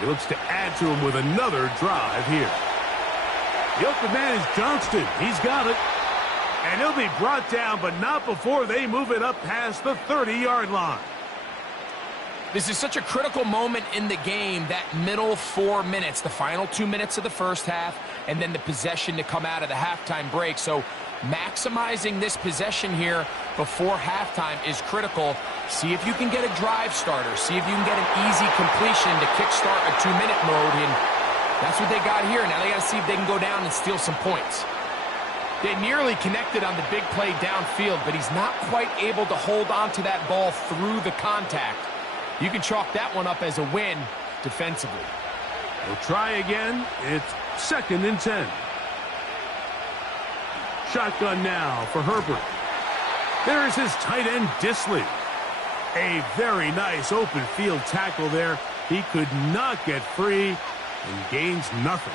He looks to add to him with another drive here. The open man is Johnston. He's got it. And he'll be brought down, but not before they move it up past the 30-yard line. This is such a critical moment in the game, that middle 4 minutes, the final 2 minutes of the first half, and then the possession to come out of the halftime break. So maximizing this possession here before halftime is critical. See if you can get a drive starter. See if you can get an easy completion to kickstart a 2-minute mode. And that's what they got here. Now they got to see if they can go down and steal some points. They nearly connected on the big play downfield, but he's not quite able to hold on to that ball through the contact. You can chalk that one up as a win defensively. We'll try again. It's 2nd and 10. Shotgun now for Herbert. There is his tight end, Disley. A very nice open field tackle there. He could not get free and gains nothing.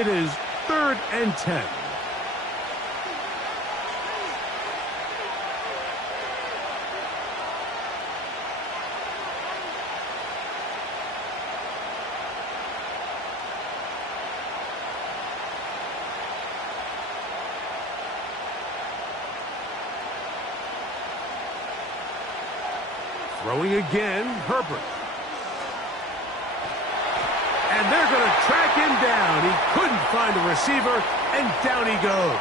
It is 3rd and 10. Throwing again, Herbert. And they're going to track him down. He couldn't find a receiver, and down he goes.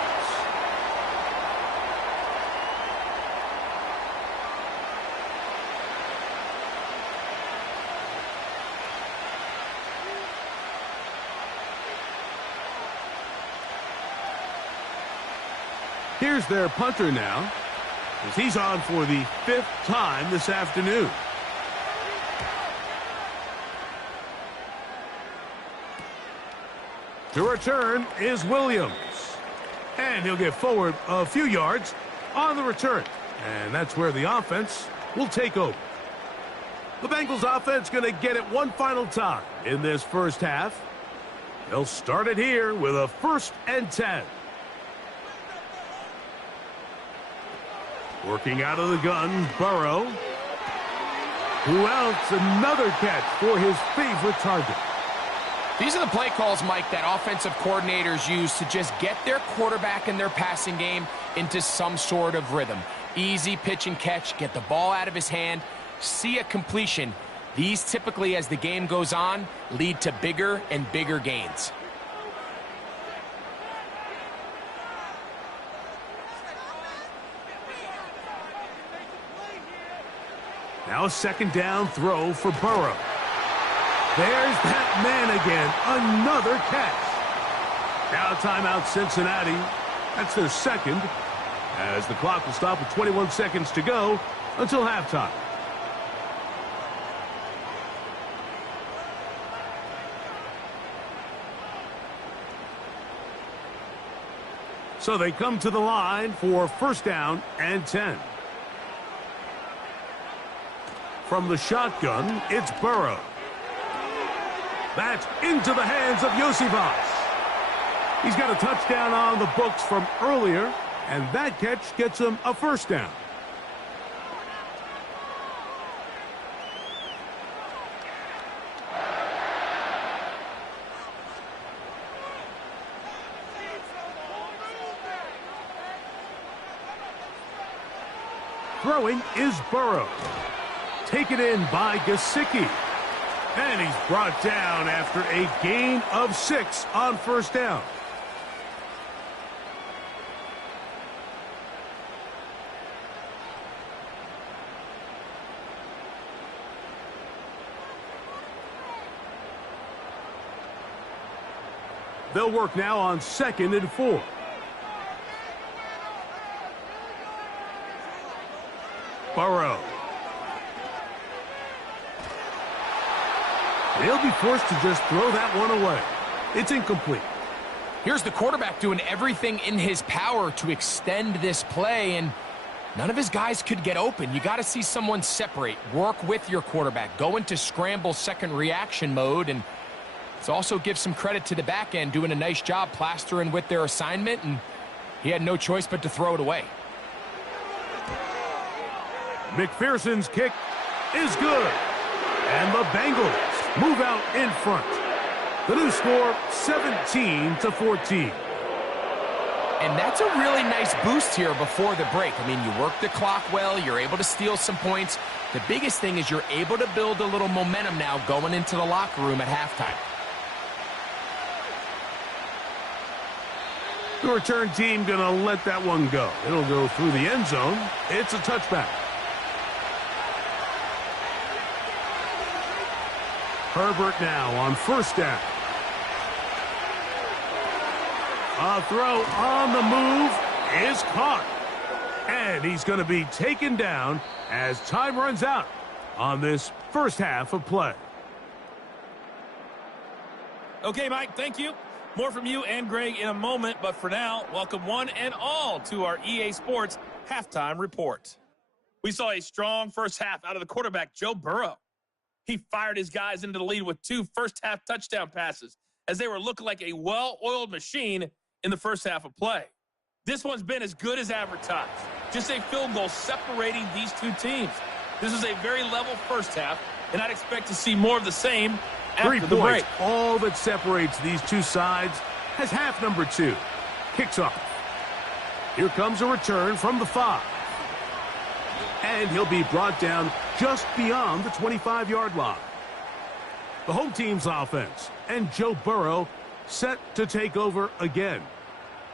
Here's their punter now, as he's on for the 5th time this afternoon. To return is Williams. And he'll get forward a few yards on the return. And that's where the offense will take over. The Bengals offense going to get it one final time in this first half. They'll start it here with a 1st and 10. Working out of the gun, Burrow. Who else? Another catch for his favorite target. These are the play calls, Mike, that offensive coordinators use to just get their quarterback and their passing game into some sort of rhythm. Easy pitch and catch, get the ball out of his hand, see a completion. These typically, as the game goes on, lead to bigger and bigger gains. Now a 2nd down throw for Burrow. There's that man again. Another catch. Now timeout Cincinnati. That's their 2nd. As the clock will stop with 21 seconds to go until halftime. So they come to the line for 1st down and 10. From the shotgun, it's Burrow. That's into the hands of Yosivas. He's got a touchdown on the books from earlier, and that catch gets him a 1st down. Throwing is Burrow. Taken in by Gesicki. And he's brought down after a gain of 6 on 1st down. They'll work now on 2nd and 4. Burrow. They'll be forced to just throw that one away. It's incomplete. Here's the quarterback doing everything in his power to extend this play, and none of his guys could get open. You got to see someone separate, work with your quarterback, go into scramble second reaction mode, and let's also give some credit to the back end doing a nice job plastering with their assignment, and he had no choice but to throw it away. McPherson's kick is good. And the Bengals move out in front. The new score, 17-14. And that's a really nice boost here before the break. I mean, you work the clock well, you're able to steal some points. The biggest thing is you're able to build a little momentum now going into the locker room at halftime. The return team going to let that one go. It'll go through the end zone. It's a touchback. Herbert now on 1st down. A throw on the move is caught. And he's going to be taken down as time runs out on this first half of play. Okay, Mike, thank you. More from you and Greg in a moment, but for now, welcome one and all to our EA Sports Halftime Report. We saw a strong first half out of the quarterback, Joe Burrow. He fired his guys into the lead with 2 first-half touchdown passes as they were looking like a well-oiled machine in the first half of play. This one's been as good as advertised. Just a field goal separating these two teams. This is a very level first half, and I'd expect to see more of the same after the break. All that separates these two sides has half number 2. Kicks off. Here comes a return from the 5. And he'll be brought down just beyond the 25-yard line. The home team's offense and Joe Burrow set to take over again.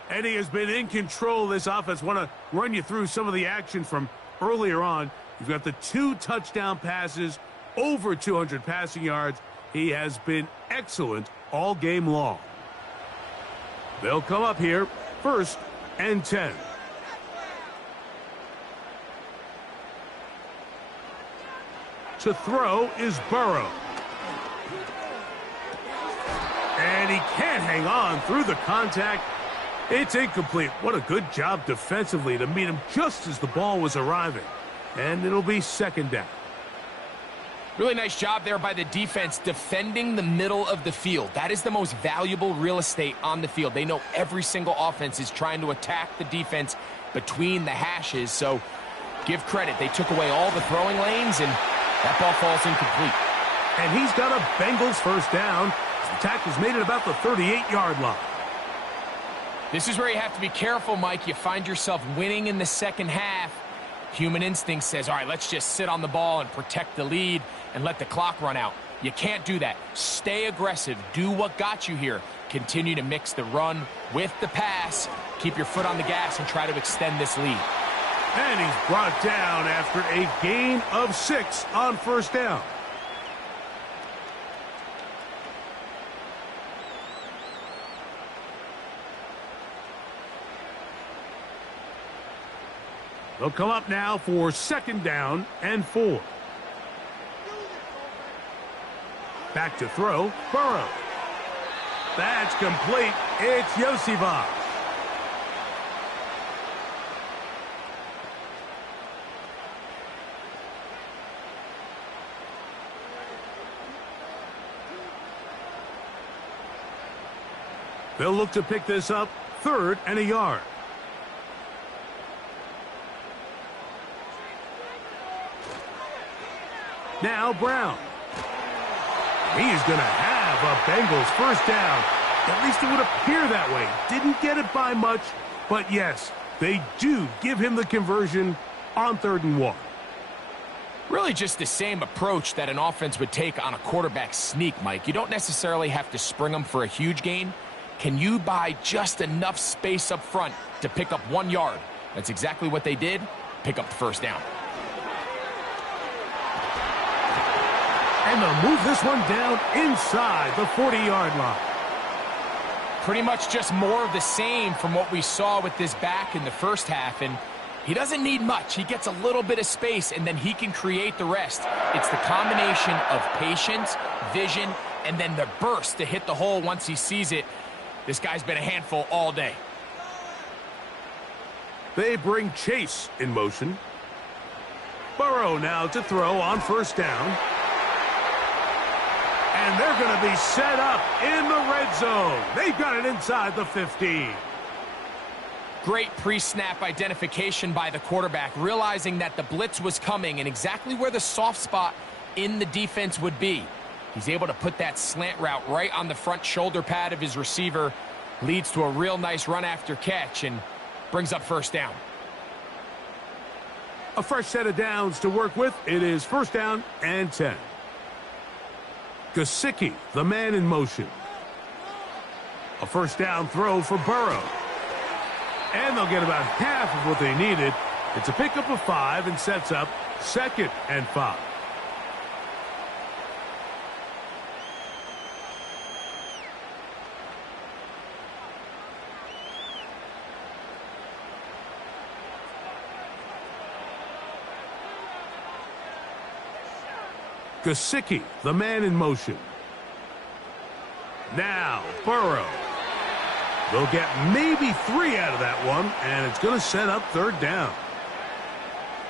And he has been in control of this offense. Want to run you through some of the action from earlier on. You've got the 2 touchdown passes, over 200 passing yards. He has been excellent all game long. They'll come up here 1st and 10. To throw is Burrow. And he can't hang on through the contact. It's incomplete. What a good job defensively to meet him just as the ball was arriving. And it'll be 2nd down. Really nice job there by the defense defending the middle of the field. That is the most valuable real estate on the field. They know every single offense is trying to attack the defense between the hashes, so give credit. They took away all the throwing lanes, and that ball falls incomplete. And he's got a Bengals first down. The tackle's made it about the 38-yard line. This is where you have to be careful, Mike. You find yourself winning in the second half. Human instinct says, all right, let's just sit on the ball and protect the lead and let the clock run out. You can't do that. Stay aggressive. Do what got you here. Continue to mix the run with the pass. Keep your foot on the gas and try to extend this lead. And he's brought down after a gain of 6 on first down. They'll come up now for second down and 4. Back to throw, Burrow. That's complete. It's Yosivas. They'll look to pick this up, 3rd and a yard. Now Brown. He's going to have a Bengals first down. At least it would appear that way. Didn't get it by much, but yes, they do give him the conversion on 3rd and 1. Really just the same approach that an offense would take on a quarterback sneak, Mike. You don't necessarily have to spring them for a huge gain. Can you buy just enough space up front to pick up 1 yard? That's exactly what they did. Pick up the first down. And they'll move this one down inside the 40-yard line. Pretty much just more of the same from what we saw with this back in the first half. And he doesn't need much. He gets a little bit of space, and then he can create the rest. It's the combination of patience, vision, and then the burst to hit the hole once he sees it. This guy's been a handful all day. They bring Chase in motion. Burrow now to throw on first down. And they're going to be set up in the red zone. They've got it inside the 15. Great pre-snap identification by the quarterback, realizing that the blitz was coming and exactly where the soft spot in the defense would be. He's able to put that slant route right on the front shoulder pad of his receiver. Leads to a real nice run after catch and brings up first down. A fresh set of downs to work with. It is first down and 10. Gesicki, the man in motion. A first down throw for Burrow. And they'll get about half of what they needed. It's a pickup of 5 and sets up 2nd and 5. Gesicki, the man in motion. Now, Burrow. They'll get maybe 3 out of that one, and it's going to set up 3rd down.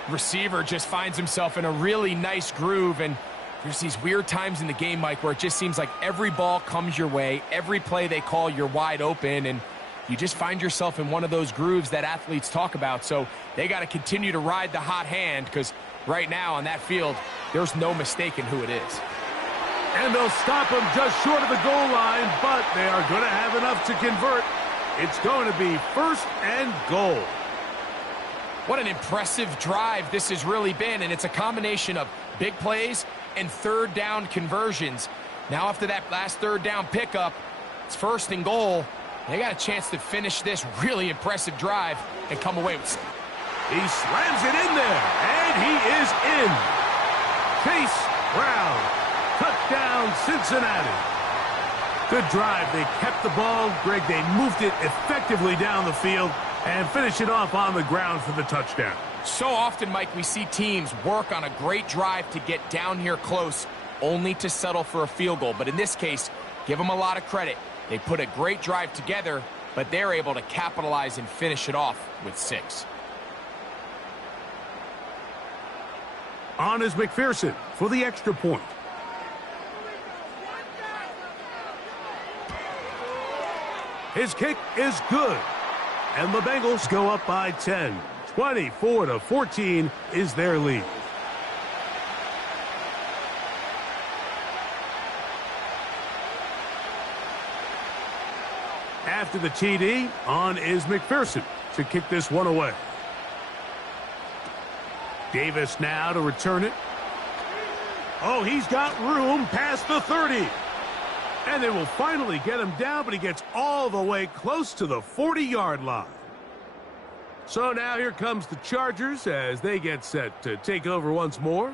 Receiver just finds himself in a really nice groove, and there's these weird times in the game, Mike, where it just seems like every ball comes your way, every play they call, you're wide open, and you just find yourself in one of those grooves that athletes talk about. So they got to continue to ride the hot hand, because right now on that field, there's no mistaking who it is. And they'll stop him just short of the goal line, but they are going to have enough to convert. It's going to be 1st and goal. What an impressive drive this has really been, and it's a combination of big plays and 3rd down conversions. Now after that last 3rd down pickup, it's 1st and goal. They got a chance to finish this really impressive drive and come away with. He slams it in there, and he is in. Chase Brown. Touchdown, Cincinnati. Good drive. They kept the ball. Greg, they moved it effectively down the field and finish it off on the ground for the touchdown. So often, Mike, we see teams work on a great drive to get down here close, only to settle for a field goal. But in this case, give them a lot of credit. They put a great drive together, but they're able to capitalize and finish it off with 6. On is McPherson for the extra point. His kick is good. And the Bengals go up by 10. 24-14 is their lead. After the TD, on is McPherson to kick this one away. Davis now to return it. Oh, he's got room past the 30. And they will finally get him down, but he gets all the way close to the 40-yard line. So now here comes the Chargers as they get set to take over once more.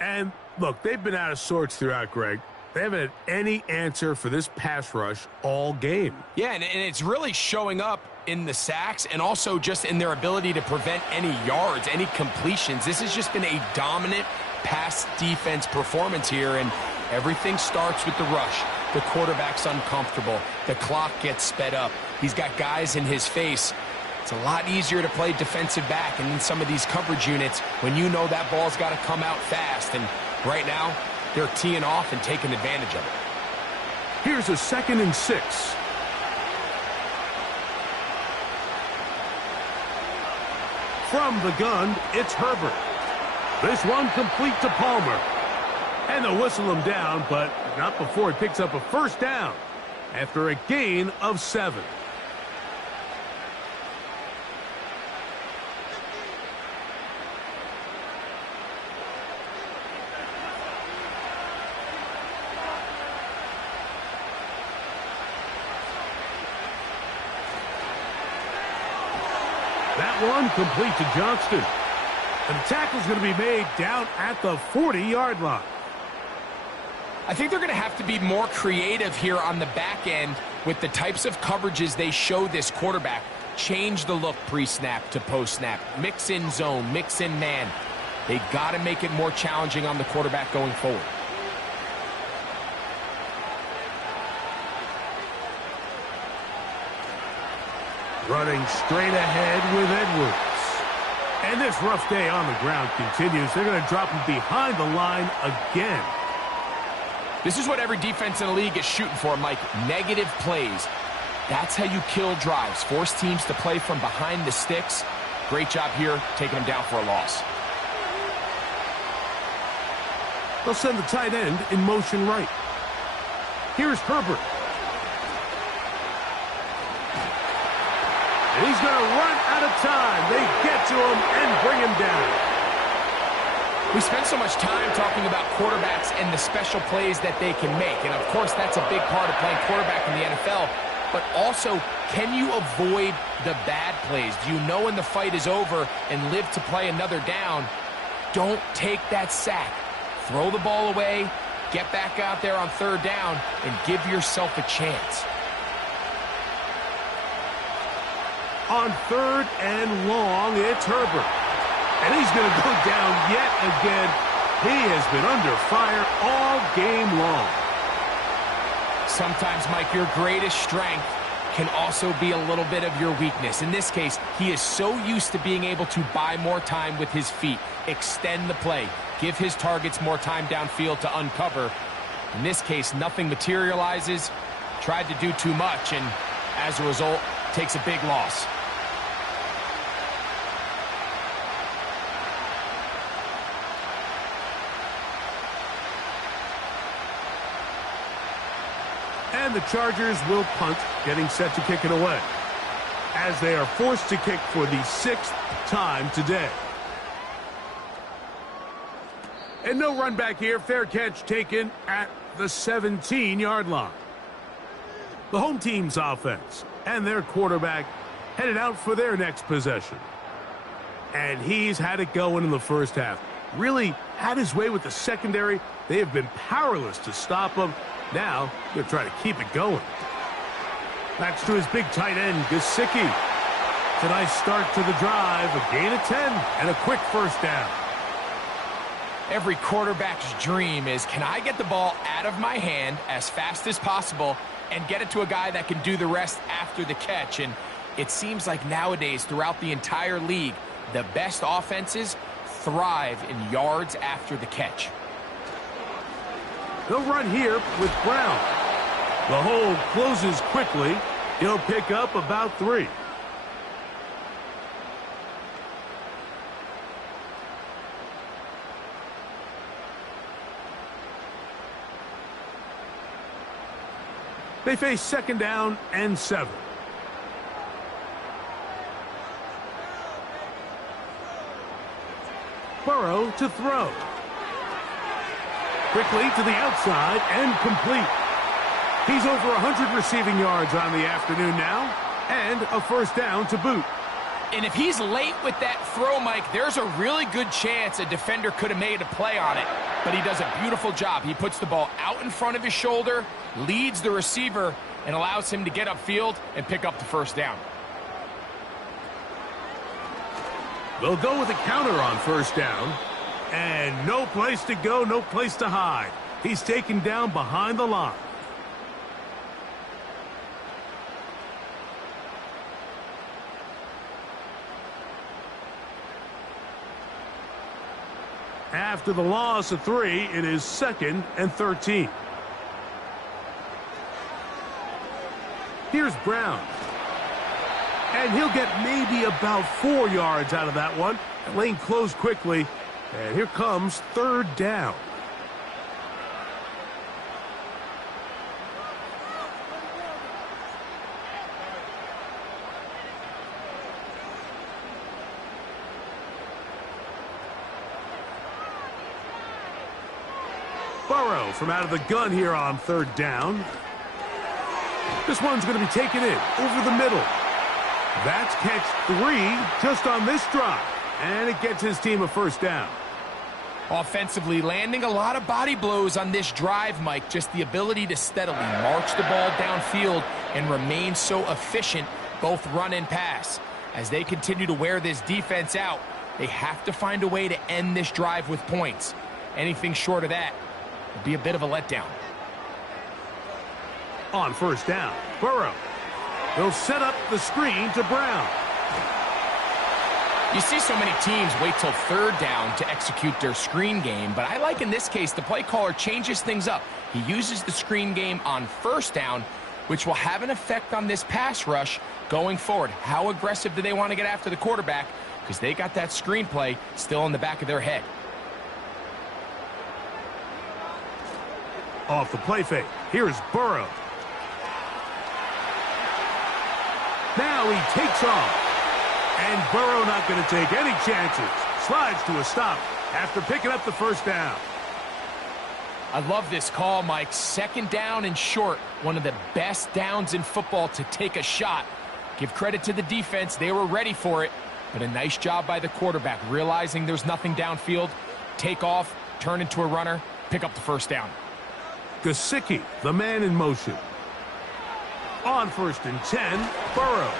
And look, they've been out of sorts throughout, Greg. They haven't had any answer for this pass rush all game. Yeah, and it's really showing up in the sacks and also just in their ability to prevent any yards, any completions. This has just been a dominant pass defense performance here, and everything starts with the rush. The quarterback's uncomfortable. The clock gets sped up. He's got guys in his face. It's a lot easier to play defensive back and in some of these coverage units when you know that ball's got to come out fast. And right now, they're teeing off and taking advantage of it. Here's a 2nd and 6. From the gun, it's Herbert. This one complete to Palmer. And they'll whistle him down, but not before he picks up a first down after a gain of 7. That one complete to Johnston. And the tackle's going to be made down at the 40-yard line. I think they're going to have to be more creative here on the back end with the types of coverages they show this quarterback. Change the look pre-snap to post-snap. Mix in zone, mix in man. They got to make it more challenging on the quarterback going forward. Running straight ahead with Edwards. And this rough day on the ground continues. They're going to drop him behind the line again. This is what every defense in the league is shooting for, Mike. Negative plays. That's how you kill drives. Force teams to play from behind the sticks. Great job here, taking them down for a loss. They'll send the tight end in motion right. Here's Herbert. And he's going to run out of time. They get to him and bring him down. We spend so much time talking about quarterbacks and the special plays that they can make. And, of course, that's a big part of playing quarterback in the NFL. But also, can you avoid the bad plays? Do you know when the fight is over and live to play another down? Don't take that sack. Throw the ball away, get back out there on 3rd down, and give yourself a chance. On 3rd and long, it's Herbert. And he's going to go down yet again. He has been under fire all game long. Sometimes, Mike, your greatest strength can also be a little bit of your weakness. In this case, he is so used to being able to buy more time with his feet, extend the play, give his targets more time downfield to uncover. In this case, nothing materializes, tried to do too much, and as a result, takes a big loss. And the Chargers will punt, getting set to kick it away, as they are forced to kick for the 6th time today. And no run back here. Fair catch taken at the 17-yard line. The home team's offense and their quarterback headed out for their next possession. And he's had it going in the first half. Really had his way with the secondary. They have been powerless to stop him. Now, they're trying to keep it going. That's to his big tight end, Gesicki. It's a nice start to the drive, a gain of 10, and a quick first down. Every quarterback's dream is, can I get the ball out of my hand as fast as possible and get it to a guy that can do the rest after the catch? And it seems like nowadays, throughout the entire league, the best offenses thrive in yards after the catch. They'll run here with Brown. The hole closes quickly. He'll pick up about 3. They face 2nd down and 7. Burrow to throw. Quickly to the outside and complete. He's over 100 receiving yards on the afternoon now, and a 1st down to boot. And if he's late with that throw, Mike, there's a really good chance a defender could have made a play on it. But he does a beautiful job. He puts the ball out in front of his shoulder, leads the receiver, and allows him to get upfield and pick up the 1st down. They'll go with a counter on 1st down. And no place to go, no place to hide. He's taken down behind the line. After the loss of 3, it is 2nd and 13. Here's Brown. And he'll get maybe about 4 yards out of that one. The lane closed quickly. And here comes 3rd down. Burrow from out of the gun here on 3rd down. This one's going to be taken in over the middle. That's catch 3 just on this drive. And it gets his team a 1st down. Offensively, landing a lot of body blows on this drive, Mike. Just the ability to steadily march the ball downfield and remain so efficient, both run and pass. As they continue to wear this defense out, they have to find a way to end this drive with points. Anything short of that would be a bit of a letdown. On 1st down, Burrow. They'll set up the screen to Brown. You see so many teams wait till 3rd down to execute their screen game, but I like in this case the play caller changes things up. He uses the screen game on 1st down, which will have an effect on this pass rush going forward. How aggressive do they want to get after the quarterback? Because they got that screen play still in the back of their head. Off the play fake, here's Burrow. Now he takes off. And Burrow not going to take any chances. Slides to a stop after picking up the 1st down. I love this call, Mike. 2nd down and short. One of the best downs in football to take a shot. Give credit to the defense. They were ready for it. But a nice job by the quarterback, realizing there's nothing downfield. Take off, turn into a runner, pick up the 1st down. Gesicki, the man in motion. On 1st and 10, Burrow.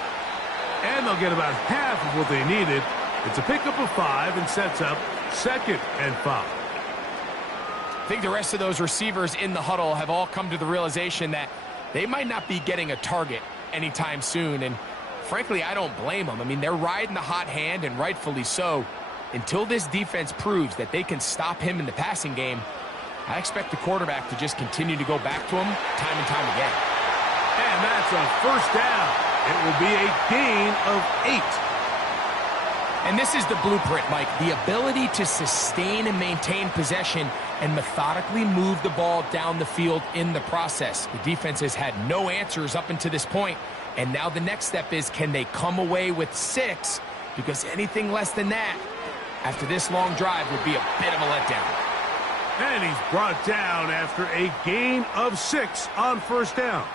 And they'll get about half of what they needed. It's a pickup of 5 and sets up 2nd and 5. I think the rest of those receivers in the huddle have all come to the realization that they might not be getting a target anytime soon. And frankly, I don't blame them. I mean, they're riding the hot hand, and rightfully so. Until this defense proves that they can stop him in the passing game, I expect the quarterback to just continue to go back to him time and time again. And that's a 1st down. It will be a gain of 8. And this is the blueprint, Mike. The ability to sustain and maintain possession and methodically move the ball down the field in the process. The defense has had no answers up until this point, and now the next step is, can they come away with 6? Because anything less than that, after this long drive, would be a bit of a letdown. And he's brought down after a gain of 6 on 1st down.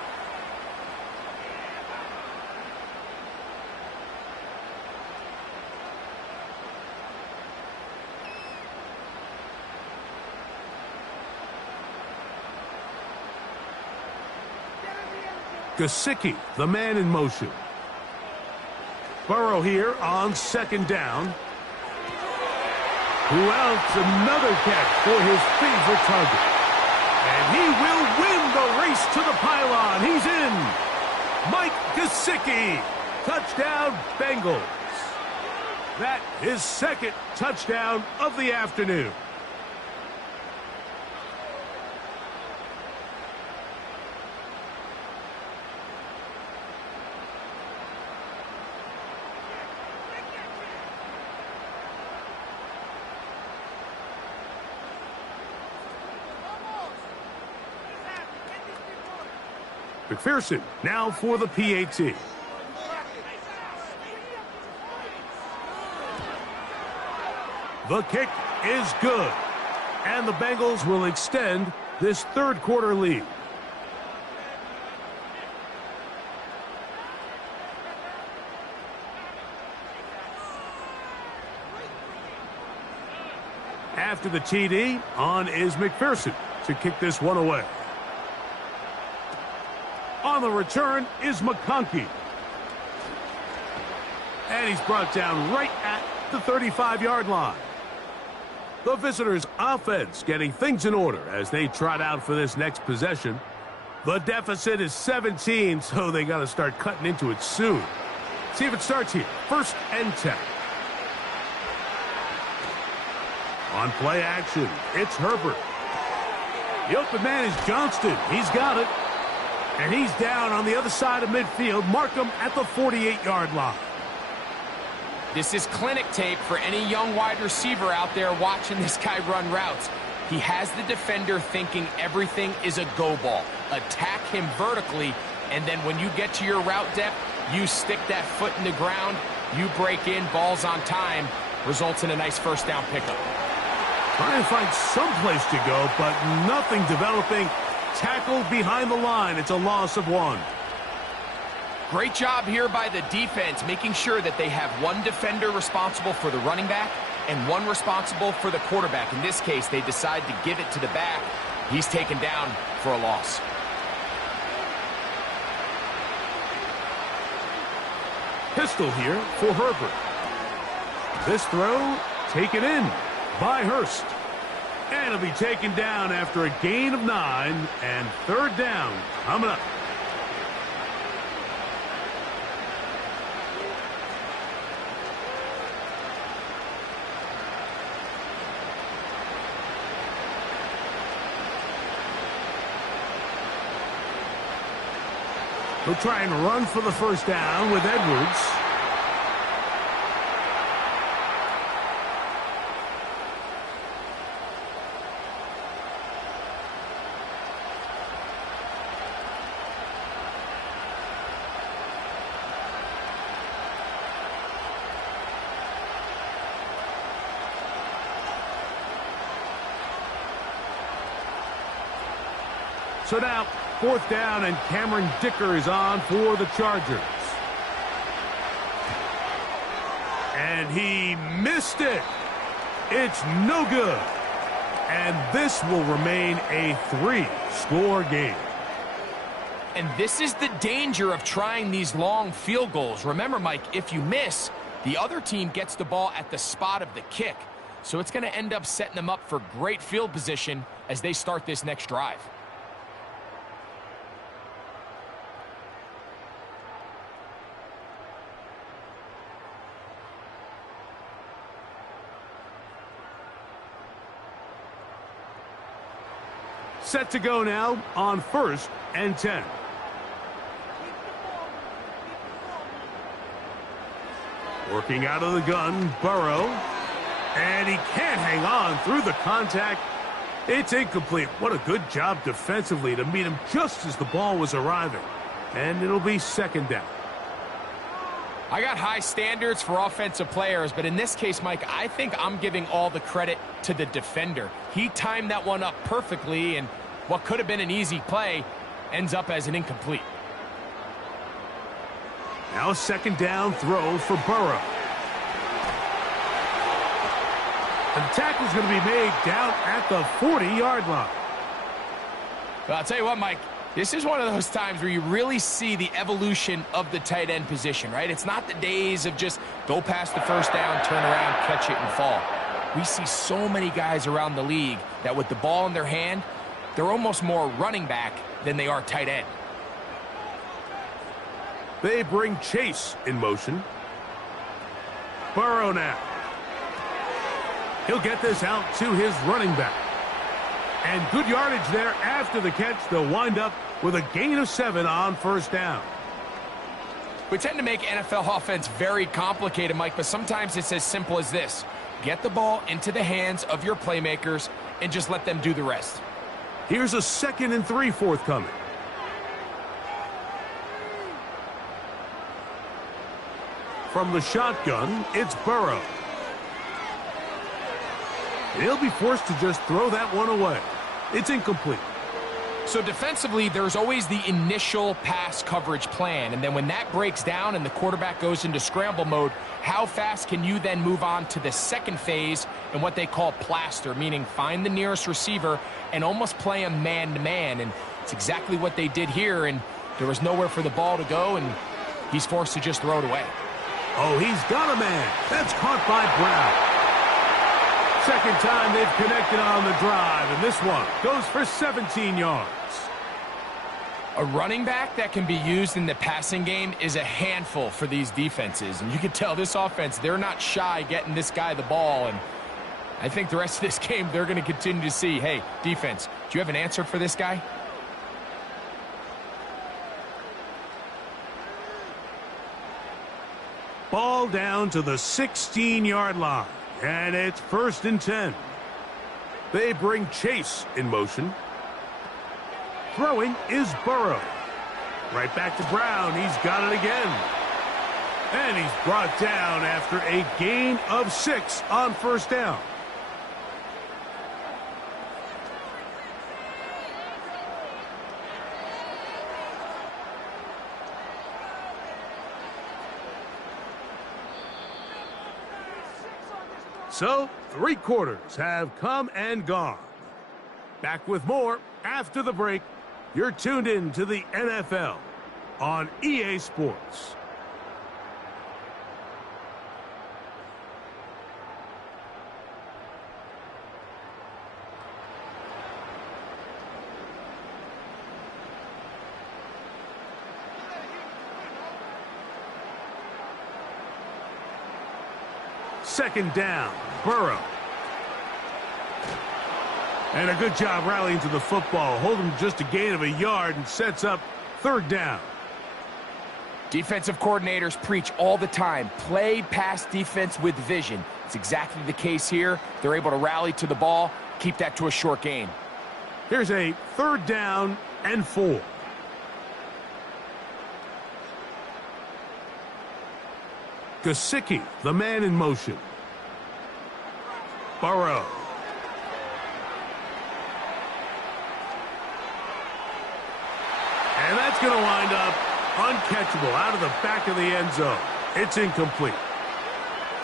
Gesicki, the man in motion. Burrow here on 2nd down. Who else? Another catch for his favorite target. And he will win the race to the pylon. He's in. Mike Gesicki. Touchdown, Bengals. That is second touchdown of the afternoon. McPherson now for the PAT. The kick is good, and the Bengals will extend this third quarter lead. After the TD, on is McPherson to kick this one away. On the return is McConkey. And he's brought down right at the 35-yard line. The visitors' offense getting things in order as they trot out for this next possession. The deficit is 17, so they got to start cutting into it soon. See if it starts here. 1st and 10. On play action, it's Herbert. The open man is Johnston. He's got it. And he's down on the other side of midfield. Mark him at the 48-yard line. This is clinic tape for any young wide receiver out there watching this guy run routes. He has the defender thinking everything is a go ball. Attack him vertically, and then when you get to your route depth, you stick that foot in the ground, you break in, balls on time, results in a nice first down pickup. Trying to find some place to go, but nothing developing. Tackled behind the line. It's a loss of 1. Great job here by the defense, making sure that they have one defender responsible for the running back and one responsible for the quarterback. In this case, they decide to give it to the back. He's taken down for a loss. Pistol here for Herbert. This throw taken in by Hurst. And it'll be taken down after a gain of 9, and 3rd down coming up. He'll try and run for the first down with Edwards. So now, 4th down, and Cameron Dicker is on for the Chargers. And he missed it. It's no good. And this will remain a 3-score game. And this is the danger of trying these long field goals. Remember, Mike, if you miss, the other team gets the ball at the spot of the kick. So it's going to end up setting them up for great field position as they start this next drive. Set to go now on 1st and 10. Working out of the gun, Burrow. And he can't hang on through the contact. It's incomplete. What a good job defensively to meet him just as the ball was arriving. And it'll be 2nd down. I got high standards for offensive players, but in this case, Mike, I think I'm giving all the credit to the defender. He timed that one up perfectly, and what could have been an easy play ends up as an incomplete. Now a 2nd down throw for Burrow. And the tackle's going to be made down at the 40-yard line. Well, I'll tell you what, Mike, this is one of those times where you really see the evolution of the tight end position, right? It's not the days of just go past the first down, turn around, catch it, and fall. We see so many guys around the league that with the ball in their hand, they're almost more running back than they are tight end. They bring Chase in motion. Burrow now. He'll get this out to his running back. And good yardage there after the catch. They'll wind up with a gain of 7 on first down. We tend to make NFL offense very complicated, Mike, but sometimes it's as simple as this. Get the ball into the hands of your playmakers and just let them do the rest. Here's a 2nd and 3 forthcoming. From the shotgun, it's Burrow. And he'll be forced to just throw that one away. It's incomplete. So defensively, there's always the initial pass coverage plan, and then when that breaks down and the quarterback goes into scramble mode, how fast can you then move on to the second phase and what they call plaster, meaning find the nearest receiver and almost play him man-to-man, and it's exactly what they did here, and there was nowhere for the ball to go, and he's forced to just throw it away. Oh, he's got a man. That's caught by Brown. Second time they've connected on the drive, and this one goes for 17 yards. A running back that can be used in the passing game is a handful for these defenses, and you can tell this offense, they're not shy getting this guy the ball, and I think the rest of this game they're going to continue to see, hey, defense, do you have an answer for this guy? Ball down to the 16-yard line. And it's 1st and 10. They bring Chase in motion. Throwing is Burrow. Right back to Brown. He's got it again. And he's brought down after a gain of 6 on first down. So, 3 quarters have come and gone. Back with more after the break. You're tuned in to the NFL on EA Sports. Second down, Burrow. And a good job rallying to the football. Holding just a gain of a yard and sets up 3rd down. Defensive coordinators preach all the time, play pass defense with vision. It's exactly the case here. They're able to rally to the ball, keep that to a short gain. Here's a 3rd down and 4. Gesicki, the man in motion. Burrow. And that's going to wind up uncatchable out of the back of the end zone. It's incomplete.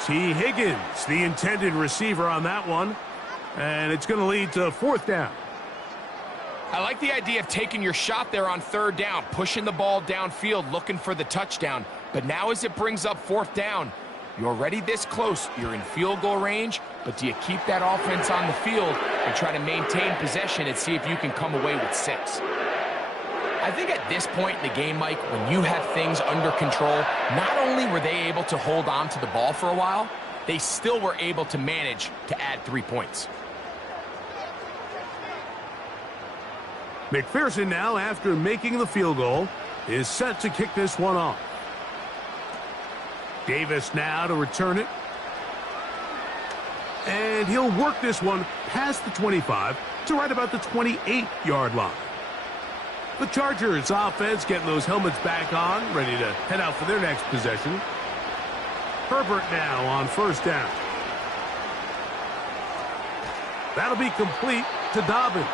T. Higgins, the intended receiver on that one. And it's going to lead to 4th down. I like the idea of taking your shot there on 3rd down, pushing the ball downfield, looking for the touchdown. But now as it brings up 4th down, you're already this close. You're in field goal range, but do you keep that offense on the field and try to maintain possession and see if you can come away with 6? I think at this point in the game, Mike, when you have things under control, not only were they able to hold on to the ball for a while, they still were able to manage to add 3 points. McPherson now, after making the field goal, is set to kick this one off. Davis now to return it. And he'll work this one past the 25 to right about the 28-yard line. The Chargers offense getting those helmets back on, ready to head out for their next possession. Herbert now on 1st down. That'll be complete to Dobbins.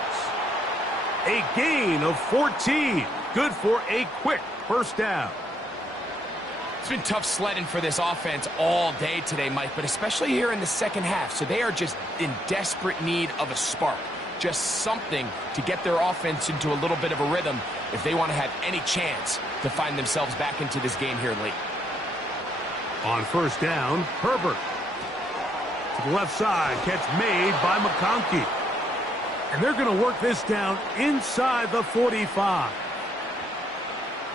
A gain of 14. Good for a quick 1st down. It's been tough sledding for this offense all day today, Mike, but especially here in the second half. So they are just in desperate need of a spark. Just something to get their offense into a little bit of a rhythm if they want to have any chance to find themselves back into this game here late. On 1st down, Herbert. To the left side, catch made by McConkey. And they're going to work this down inside the 45.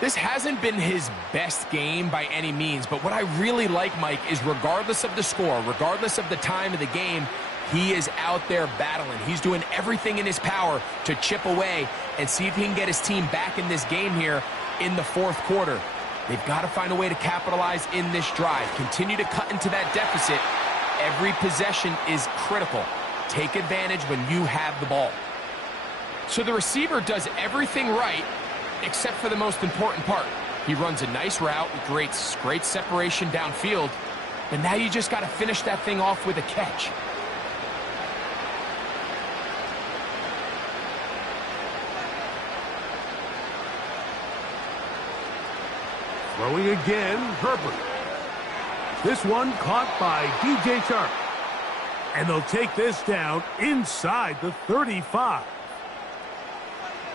This hasn't been his best game by any means, but what I really like, Mike, is regardless of the score, regardless of the time of the game, he is out there battling. He's doing everything in his power to chip away and see if he can get his team back in this game here in the fourth quarter. They've got to find a way to capitalize in this drive. Continue to cut into that deficit. Every possession is critical. Take advantage when you have the ball. So the receiver does everything right except for the most important part. He runs a nice route, creates great separation downfield, but now you just got to finish that thing off with a catch. Throwing again, Herbert. This one caught by DJ Chark. And they'll take this down inside the 35.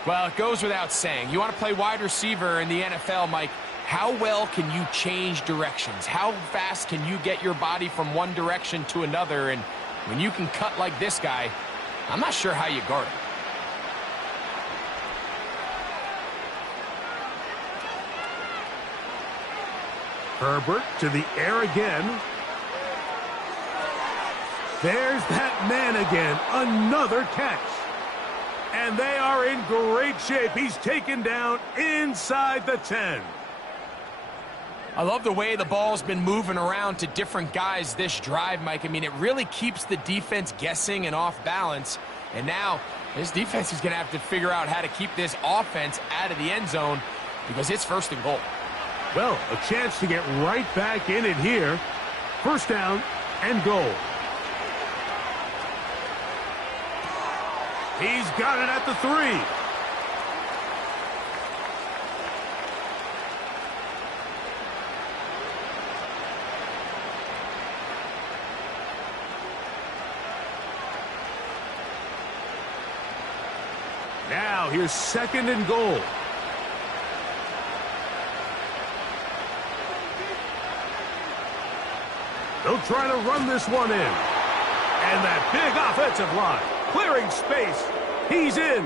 Well, it goes without saying. You want to play wide receiver in the NFL, Mike. How well can you change directions? How fast can you get your body from one direction to another? And when you can cut like this guy, I'm not sure how you guard it. Herbert to the air again. There's that man again. Another catch. And they are in great shape. He's taken down inside the 10. I love the way the ball's been moving around to different guys this drive, Mike. I mean, it really keeps the defense guessing and off balance. And now this defense is going to have to figure out how to keep this offense out of the end zone because it's first and goal. Well, a chance to get right back in it here. First down and goal. He's got it at the 3. Now here's second and goal. They'll try to run this one in. And that big offensive line. Clearing space. He's in.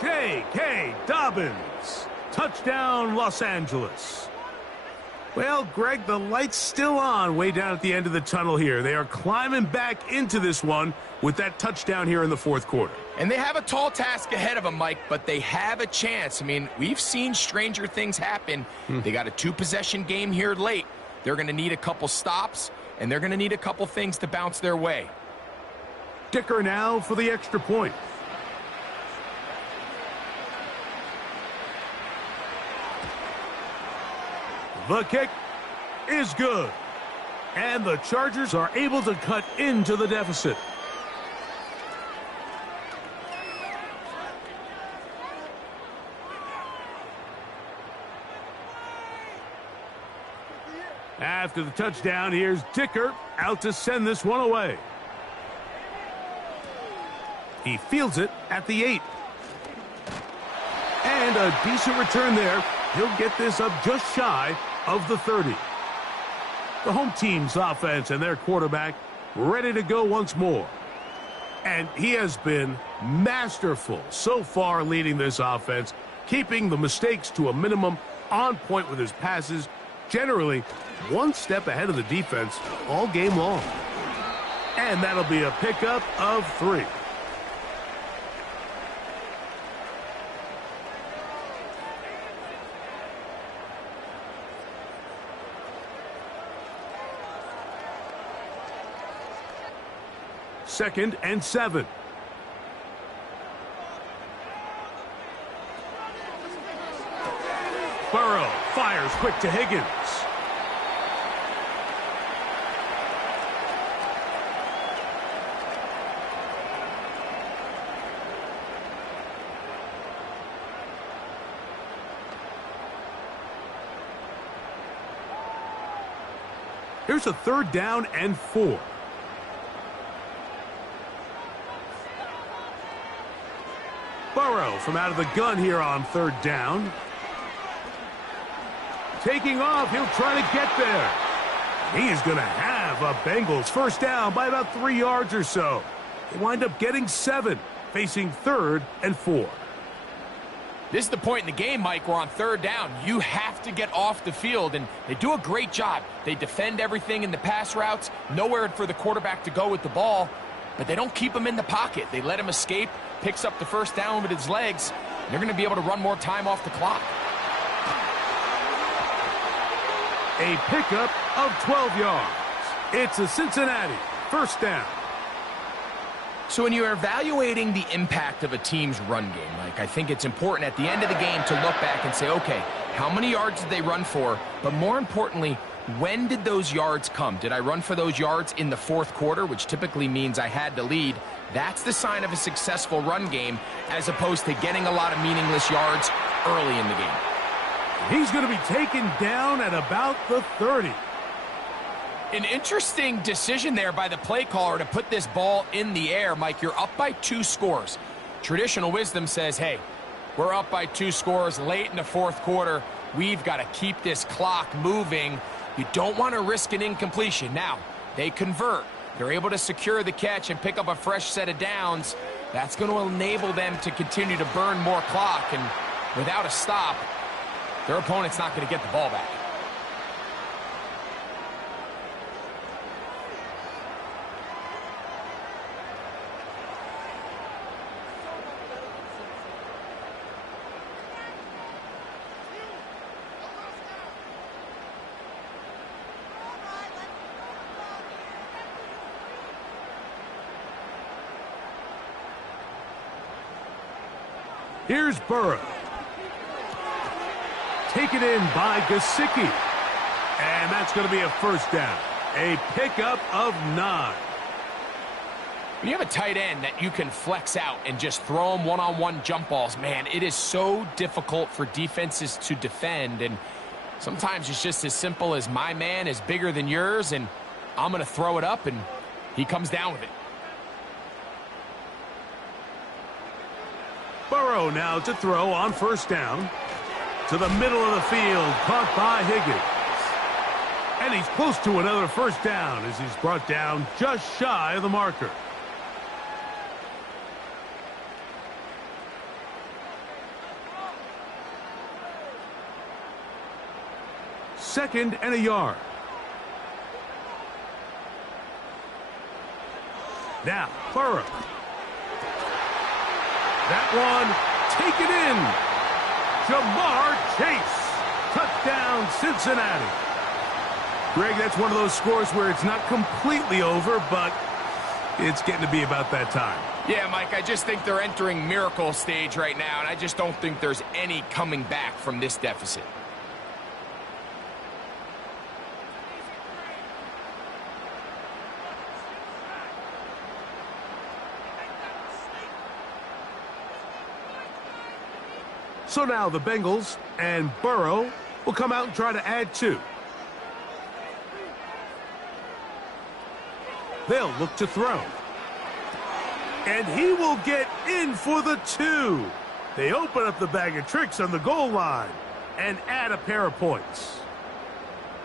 J.K. Dobbins. Touchdown, Los Angeles. Well, Greg, the light's still on way down at the end of the tunnel here. They are climbing back into this one with that touchdown here in the fourth quarter. And they have a tall task ahead of them, Mike, but they have a chance. I mean, we've seen stranger things happen. They got a 2-possession game here late. They're going to need a couple stops, and they're going to need a couple things to bounce their way. Dicker now for the extra point. The kick is good. And the Chargers are able to cut into the deficit. After the touchdown, here's Dicker out to send this one away. He fields it at the 8. And a decent return there. He'll get this up just shy of the 30. The home team's offense and their quarterback ready to go once more. And he has been masterful so far leading this offense, keeping the mistakes to a minimum, on point with his passes, generally one step ahead of the defense all game long. And that'll be a pickup of 3. Second and 7. Burrow fires quick to Higgins. Here's a 3rd down and 4. Burrow from out of the gun here on 3rd down. Taking off, he'll try to get there. He is going to have a Bengals first down by about 3 yards or so. They wind up getting 7, facing 3rd and 4. This is the point in the game, Mike, where on third down, you have to get off the field, and they do a great job. They defend everything in the pass routes, nowhere for the quarterback to go with the ball, but they don't keep him in the pocket. They let him escape, picks up the first down with his legs, and they're going to be able to run more time off the clock. A pickup of 12 yards. It's a Cincinnati first down. So when you're evaluating the impact of a team's run game, Mike, I think it's important at the end of the game to look back and say, okay, how many yards did they run for? But more importantly, when did those yards come? Did I run for those yards in the fourth quarter, which typically means I had to lead? That's the sign of a successful run game, as opposed to getting a lot of meaningless yards early in the game. He's going to be taken down at about the 30. An interesting decision there by the play caller to put this ball in the air. Mike, you're up by 2 scores. Traditional wisdom says, hey, we're up by 2 scores late in the fourth quarter. We've got to keep this clock moving. You don't want to risk an incompletion. Now, they convert. They're able to secure the catch and pick up a fresh set of downs. That's going to enable them to continue to burn more clock. And without a stop, their opponent's not going to get the ball back. Here's Burrow. Taken in by Gesicki. And that's going to be a first down. A pickup of 9. When you have a tight end that you can flex out and just throw them one-on-one jump balls, man, it is so difficult for defenses to defend. And sometimes it's just as simple as my man is bigger than yours, and I'm going to throw it up, and he comes down with it. Burrow now to throw on first down. To the middle of the field, caught by Higgins. And he's close to another first down as he's brought down just shy of the marker. Second and a yard. Now, Burrow. That one taken in. Jamar Chase. Touchdown, Cincinnati. Greg, that's one of those scores where it's not completely over, but it's getting to be about that time. Yeah, Mike, I just think they're entering miracle stage right now, and I just don't think there's any coming back from this deficit. So now the Bengals and Burrow will come out and try to add 2. They'll look to throw. And he will get in for the 2. They open up the bag of tricks on the goal line and add a pair of points.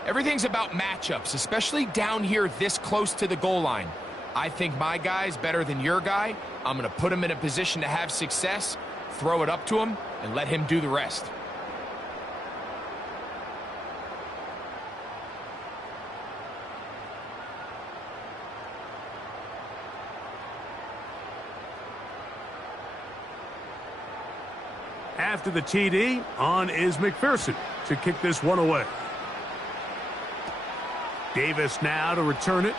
Everything's about matchups, especially down here this close to the goal line. I think my guy's better than your guy. I'm going to put him in a position to have success, throw it up to him, and let him do the rest. After the TD, on is McPherson to kick this one away. Davis now to return it.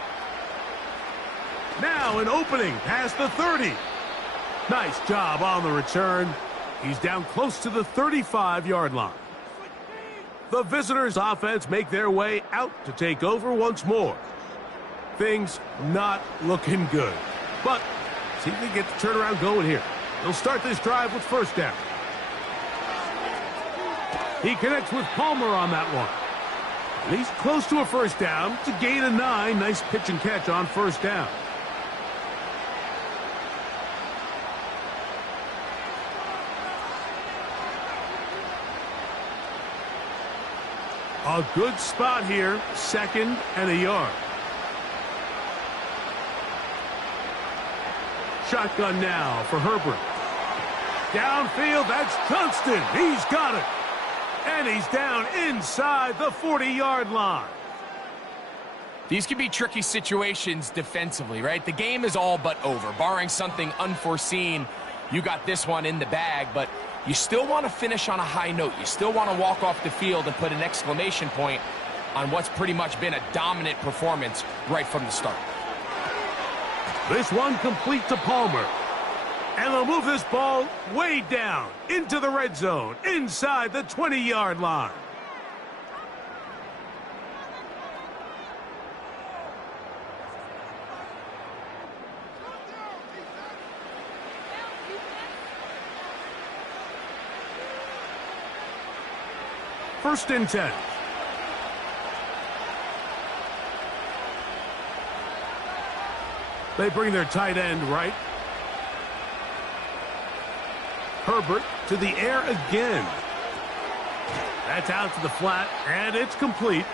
Now an opening past the 30. Nice job on the return. He's down close to the 35-yard line. The visitors' offense make their way out to take over once more. Things not looking good. But see if they get the turnaround going here. They'll start this drive with first down. He connects with Palmer on that one. And he's close to a first down. It's a gain of 9. Nice pitch and catch on first down. A good spot here, second and a yard. Shotgun now for Herbert. Downfield, that's Johnston. He's got it. And he's down inside the 40-yard line. These can be tricky situations defensively, right? The game is all but over. Barring something unforeseen, you got this one in the bag, but you still want to finish on a high note. You still want to walk off the field and put an exclamation point on what's pretty much been a dominant performance right from the start. This one complete to Palmer. And they'll move this ball way down into the red zone, inside the 20-yard line. First and 10. They bring their tight end right. Herbert to the air again. That's out to the flat, and it's complete.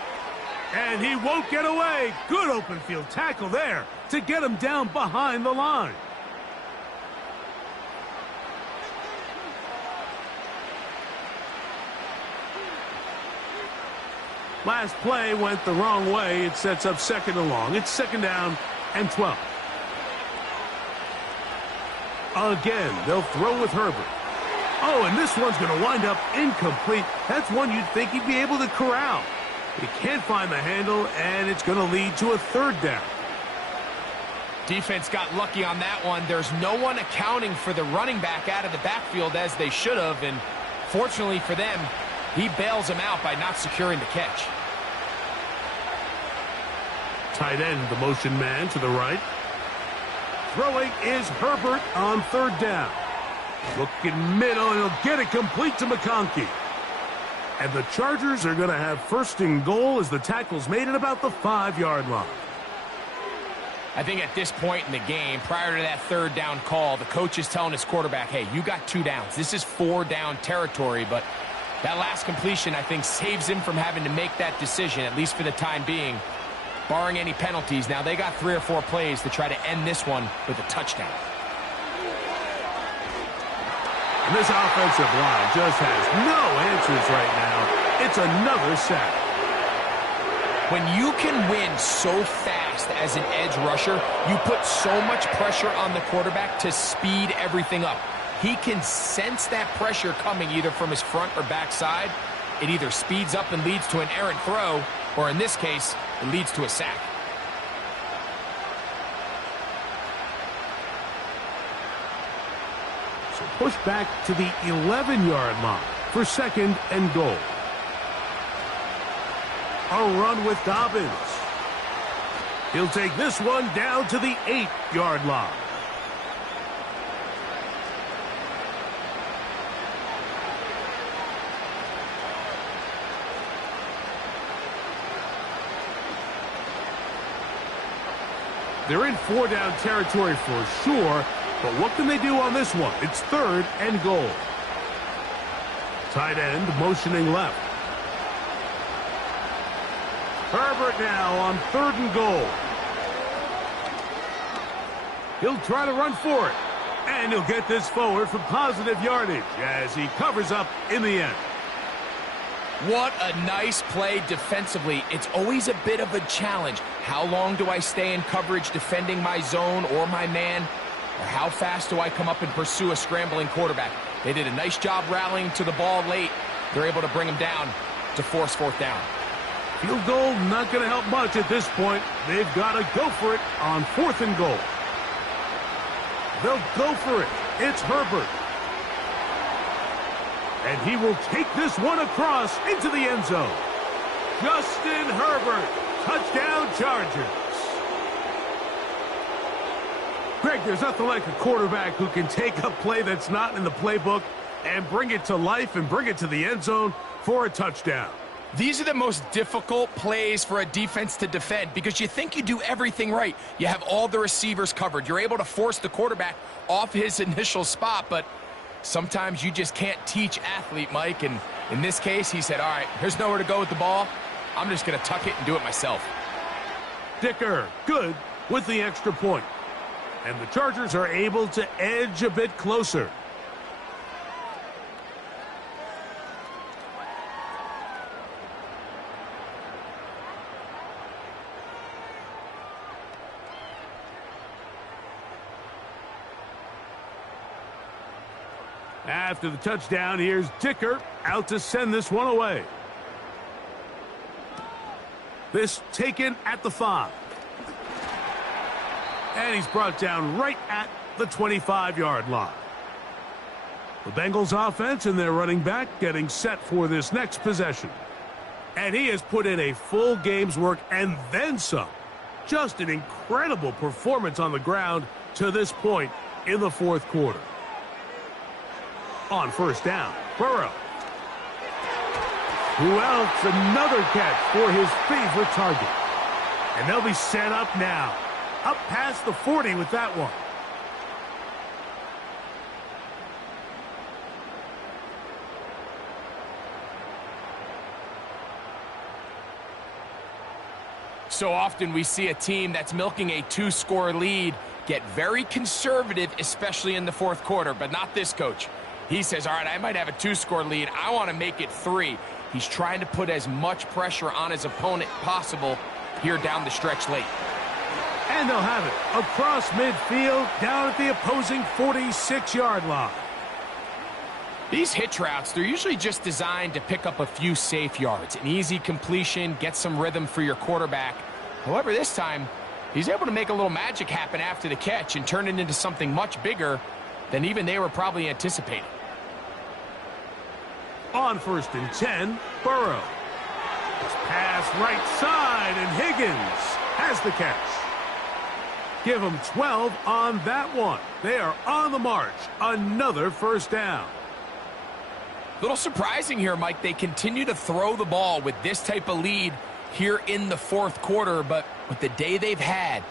And he won't get away. Good open field tackle there to get him down behind the line. Last play went the wrong way. It sets up second and long. It's second down and 12. Again, they'll throw with Herbert. Oh, and this one's going to wind up incomplete. That's one you'd think he'd be able to corral. He can't find the handle, and it's going to lead to a third down. Defense got lucky on that one. There's no one accounting for the running back out of the backfield as they should have, and fortunately for them, he bails him out by not securing the catch. Tight end, the motion man to the right. Throwing is Herbert on third down. Looking middle, and he'll get it complete to McConkey. And the Chargers are going to have first and goal as the tackle's made at about the 5-yard line. I think at this point in the game, prior to that third down call, the coach is telling his quarterback, hey, you got 2 downs. This is 4-down territory, but that last completion, I think, saves him from having to make that decision, at least for the time being, barring any penalties. Now, they got 3 or 4 plays to try to end this one with a touchdown. And this offensive line just has no answers right now. It's another sack. When you can win so fast as an edge rusher, you put so much pressure on the quarterback to speed everything up. He can sense that pressure coming either from his front or back side. It either speeds up and leads to an errant throw, or in this case, it leads to a sack. So push back to the 11-yard line for second and goal. A run with Dobbins. He'll take this one down to the 8-yard line. They're in 4-down territory for sure, but what can they do on this one? It's third and goal. Tight end motioning left. Herbert now on third and goal. He'll try to run for it, and he'll get this forward for positive yardage as he covers up in the end. What a nice play defensively. It's always a bit of a challenge. How long do I stay in coverage defending my zone or my man? Or how fast do I come up and pursue a scrambling quarterback? They did a nice job rallying to the ball late. They're able to bring him down to force fourth down. Field goal not going to help much at this point. They've got to go for it on fourth and goal. They'll go for it. It's Herbert. And he will take this one across into the end zone. Justin Herbert, touchdown Chargers. Greg, there's nothing like a quarterback who can take a play that's not in the playbook and bring it to life and bring it to the end zone for a touchdown. These are the most difficult plays for a defense to defend because you think you do everything right. You have all the receivers covered. You're able to force the quarterback off his initial spot, but sometimes you just can't teach athlete, Mike, and in this case, he said, all right, there's nowhere to go with the ball. I'm just going to tuck it and do it myself. Dicker, good with the extra point. And the Chargers are able to edge a bit closer. After the touchdown, here's Dicker out to send this one away. This taken at the 5. And he's brought down right at the 25-yard line. The Bengals offense and their running back getting set for this next possession. And he has put in a full game's work and then some. Just an incredible performance on the ground to this point in the fourth quarter. On first down, Burrow. Who else? Another catch for his favorite target. And they'll be set up now. Up past the 40 with that one. So often we see a team that's milking a 2-score lead get very conservative, especially in the fourth quarter, but not this coach. He says, all right, I might have a 2-score lead. I want to make it 3. He's trying to put as much pressure on his opponent possible here down the stretch late. And they'll have it across midfield down at the opposing 46-yard line. These hitch routes, they're usually just designed to pick up a few safe yards. An easy completion, get some rhythm for your quarterback. However, this time, he's able to make a little magic happen after the catch and turn it into something much bigger than even they were probably anticipating. On first and 10, Burrow. This pass right side, and Higgins has the catch. Give them 12 on that one. They are on the march. Another first down. Little surprising here, Mike. They continue to throw the ball with this type of lead here in the fourth quarter, but with the day they've had,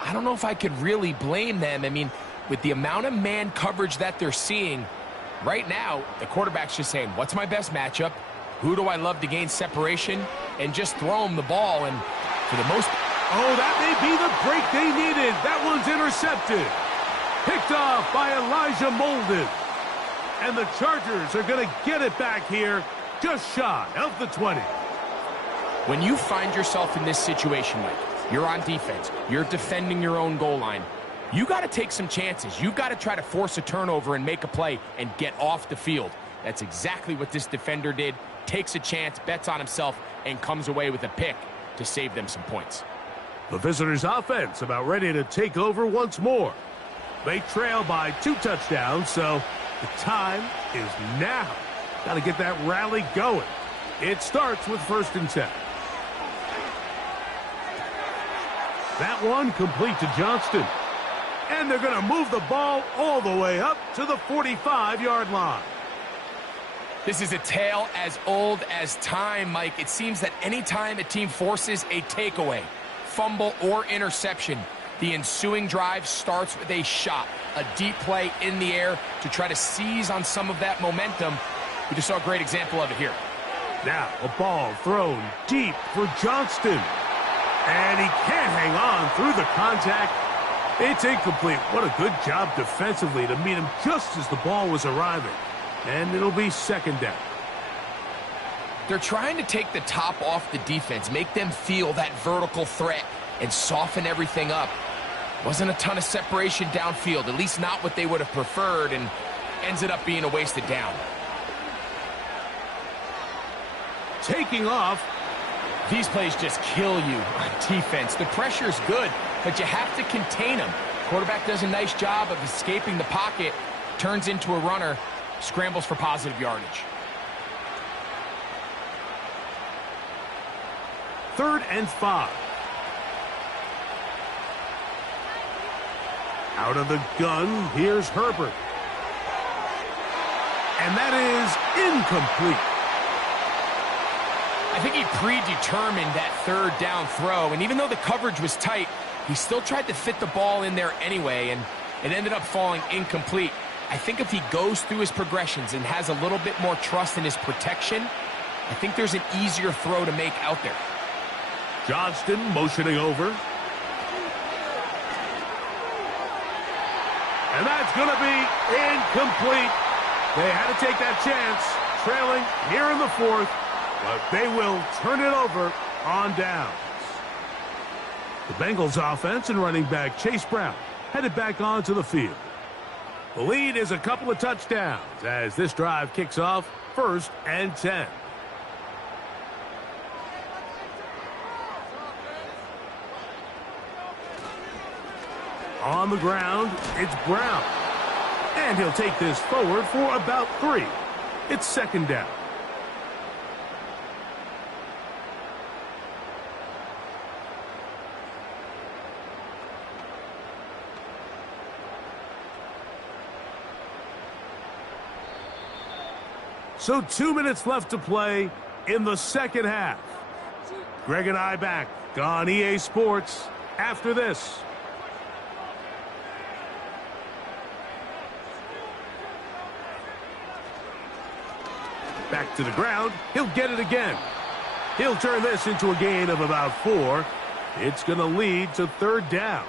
I don't know if I could really blame them. I mean, with the amount of man coverage that they're seeing, right now, the quarterback's just saying, what's my best matchup? Who do I love to gain separation? And just throw them the ball, and for the most... Oh, that may be the break they needed. That one's intercepted. Picked off by Elijah Molden. And the Chargers are going to get it back here just shy of the 20. When you find yourself in this situation, Mike, you're on defense, you're defending your own goal line, you got to take some chances. You've got to try to force a turnover and make a play and get off the field. That's exactly what this defender did. Takes a chance, bets on himself, and comes away with a pick to save them some points. The visitors' offense about ready to take over once more. They trail by 2 touchdowns, so the time is now. Got to get that rally going. It starts with first and 10. That one complete to Johnston. And they're going to move the ball all the way up to the 45-yard line. This is a tale as old as time, Mike. It seems that anytime a team forces a takeaway, fumble, or interception, the ensuing drive starts with a shot, a deep play in the air to try to seize on some of that momentum. We just saw a great example of it here. Now a ball thrown deep for Johnston. And he can't hang on through the contact. It's incomplete. What a good job defensively to meet him just as the ball was arriving. And it'll be second down. They're trying to take the top off the defense, make them feel that vertical threat, and soften everything up. Wasn't a ton of separation downfield, at least not what they would have preferred, and ends it up being a wasted down. Taking off. These plays just kill you on defense. The pressure's good, but you have to contain them. Quarterback does a nice job of escaping the pocket, turns into a runner, scrambles for positive yardage. 3rd and 5. Out of the gun, here's Herbert. And that is incomplete. I think he predetermined that 3rd down throw, and even though the coverage was tight, he still tried to fit the ball in there anyway, and it ended up falling incomplete. I think if he goes through his progressions and has a little bit more trust in his protection, I think there's an easier throw to make out there. Johnston motioning over. And that's going to be incomplete. They had to take that chance, trailing here in the 4th, but they will turn it over on downs. The Bengals offense and running back Chase Brown headed back onto the field. The lead is a couple of touchdowns as this drive kicks off 1st and 10. On the ground, it's Brown. And he'll take this forward for about 3. It's 2nd down. So 2 minutes left to play in the 2nd half. Greg and I back on EA Sports after this. Back to the ground. He'll get it again. He'll turn this into a gain of about 4. It's going to lead to 3rd down.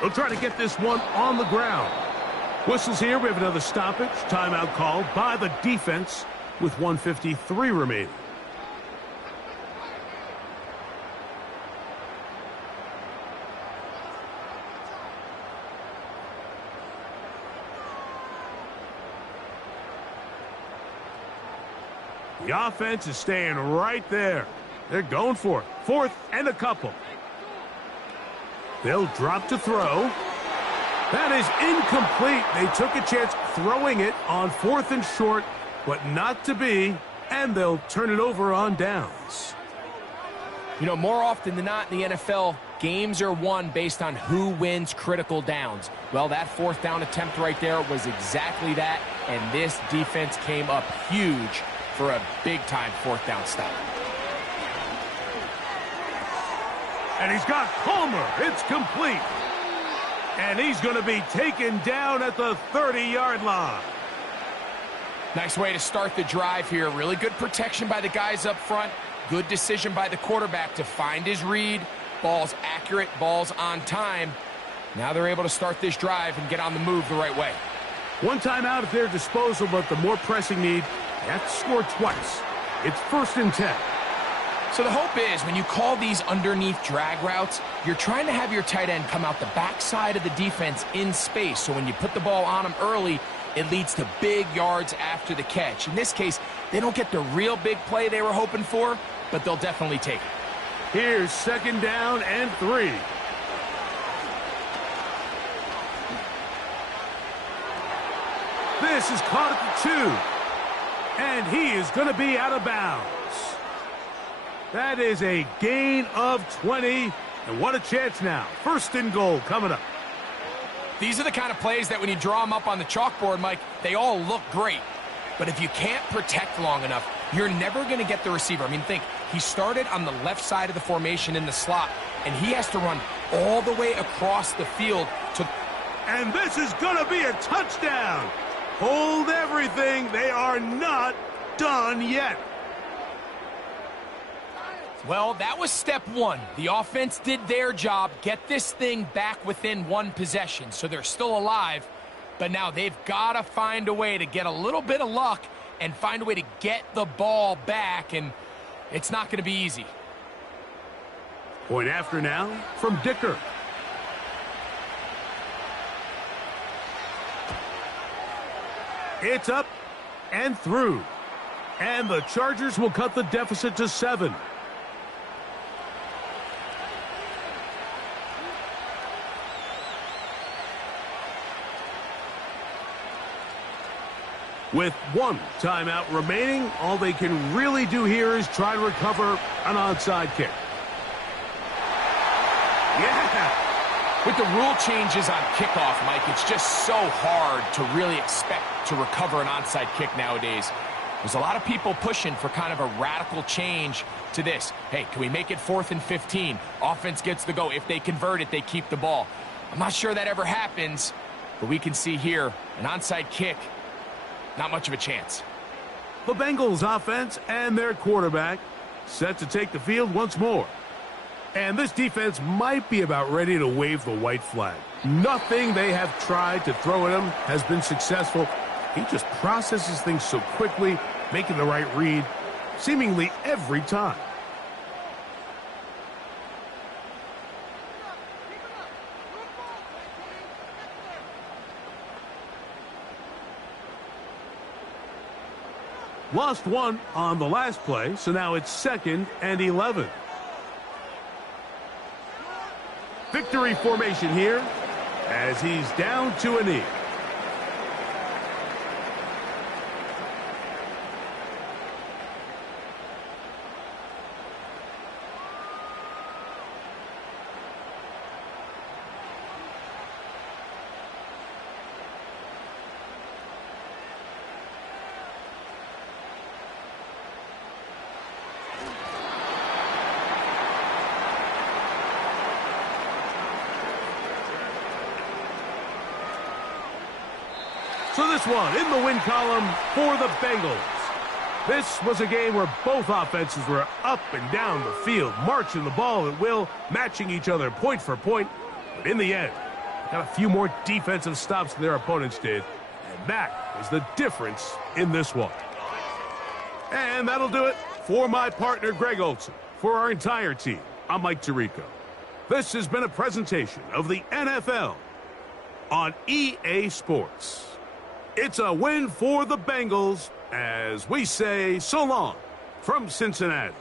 They'll try to get this one on the ground. Whistles here. We have another stoppage. Timeout called by the defense with 1:53 remaining. The offense is staying right there. They're going for it. 4th and a couple. They'll drop to throw. That is incomplete. They took a chance throwing it on 4th and short, but not to be, and they'll turn it over on downs. You know, more often than not in the NFL, games are won based on who wins critical downs. Well, that 4th down attempt right there was exactly that, and this defense came up huge for a big-time 4th down stop. And he's got Palmer. It's complete. And he's going to be taken down at the 30-yard line. Nice way to start the drive here. Really good protection by the guys up front. Good decision by the quarterback to find his read. Ball's accurate, ball's on time. Now they're able to start this drive and get on the move the right way. One timeout at their disposal, but the more pressing need, they have to score twice. It's 1st and 10. So the hope is when you call these underneath drag routes, you're trying to have your tight end come out the backside of the defense in space. So when you put the ball on him early, it leads to big yards after the catch. In this case, they don't get the real big play they were hoping for, but they'll definitely take it. Here's 2nd down and 3. This is caught at the 2. And he is going to be out of bounds. That is a gain of 20. And what a chance now. 1st and goal coming up. These are the kind of plays that when you draw them up on the chalkboard, Mike, they all look great. But if you can't protect long enough, you're never going to get the receiver. I mean, think, he started on the left side of the formation in the slot, and he has to run all the way across the field to... And this is going to be a touchdown. Hold everything. They are not done yet. Well, that was step 1. The offense did their job, get this thing back within 1 possession, so they're still alive. But now they've got to find a way to get a little bit of luck and find a way to get the ball back, and it's not going to be easy. Point after now from Dicker. It's up and through. And the Chargers will cut the deficit to 7. With 1 timeout remaining, all they can really do here is try to recover an onside kick. Yeah! With the rule changes on kickoff, Mike, it's just so hard to really expect to recover an onside kick nowadays. There's a lot of people pushing for kind of a radical change to this. Hey, can we make it 4th and 15? Offense gets the go. If they convert it, they keep the ball. I'm not sure that ever happens, but we can see here an onside kick. Not much of a chance. The Bengals offense and their quarterback set to take the field once more. And this defense might be about ready to wave the white flag. Nothing they have tried to throw at him has been successful. He just processes things so quickly, making the right read, seemingly every time. Lost one on the last play, so now it's 2nd and 11. Victory formation here as he's down to a knee. So this one in the win column for the Bengals. This was a game where both offenses were up and down the field, marching the ball at will, matching each other point for point. But in the end, they got a few more defensive stops than their opponents did. And that was the difference in this one. And that'll do it for my partner, Greg Olson. For our entire team, I'm Mike Tirico. This has been a presentation of the NFL on EA Sports. It's a win for the Bengals as we say so long from Cincinnati.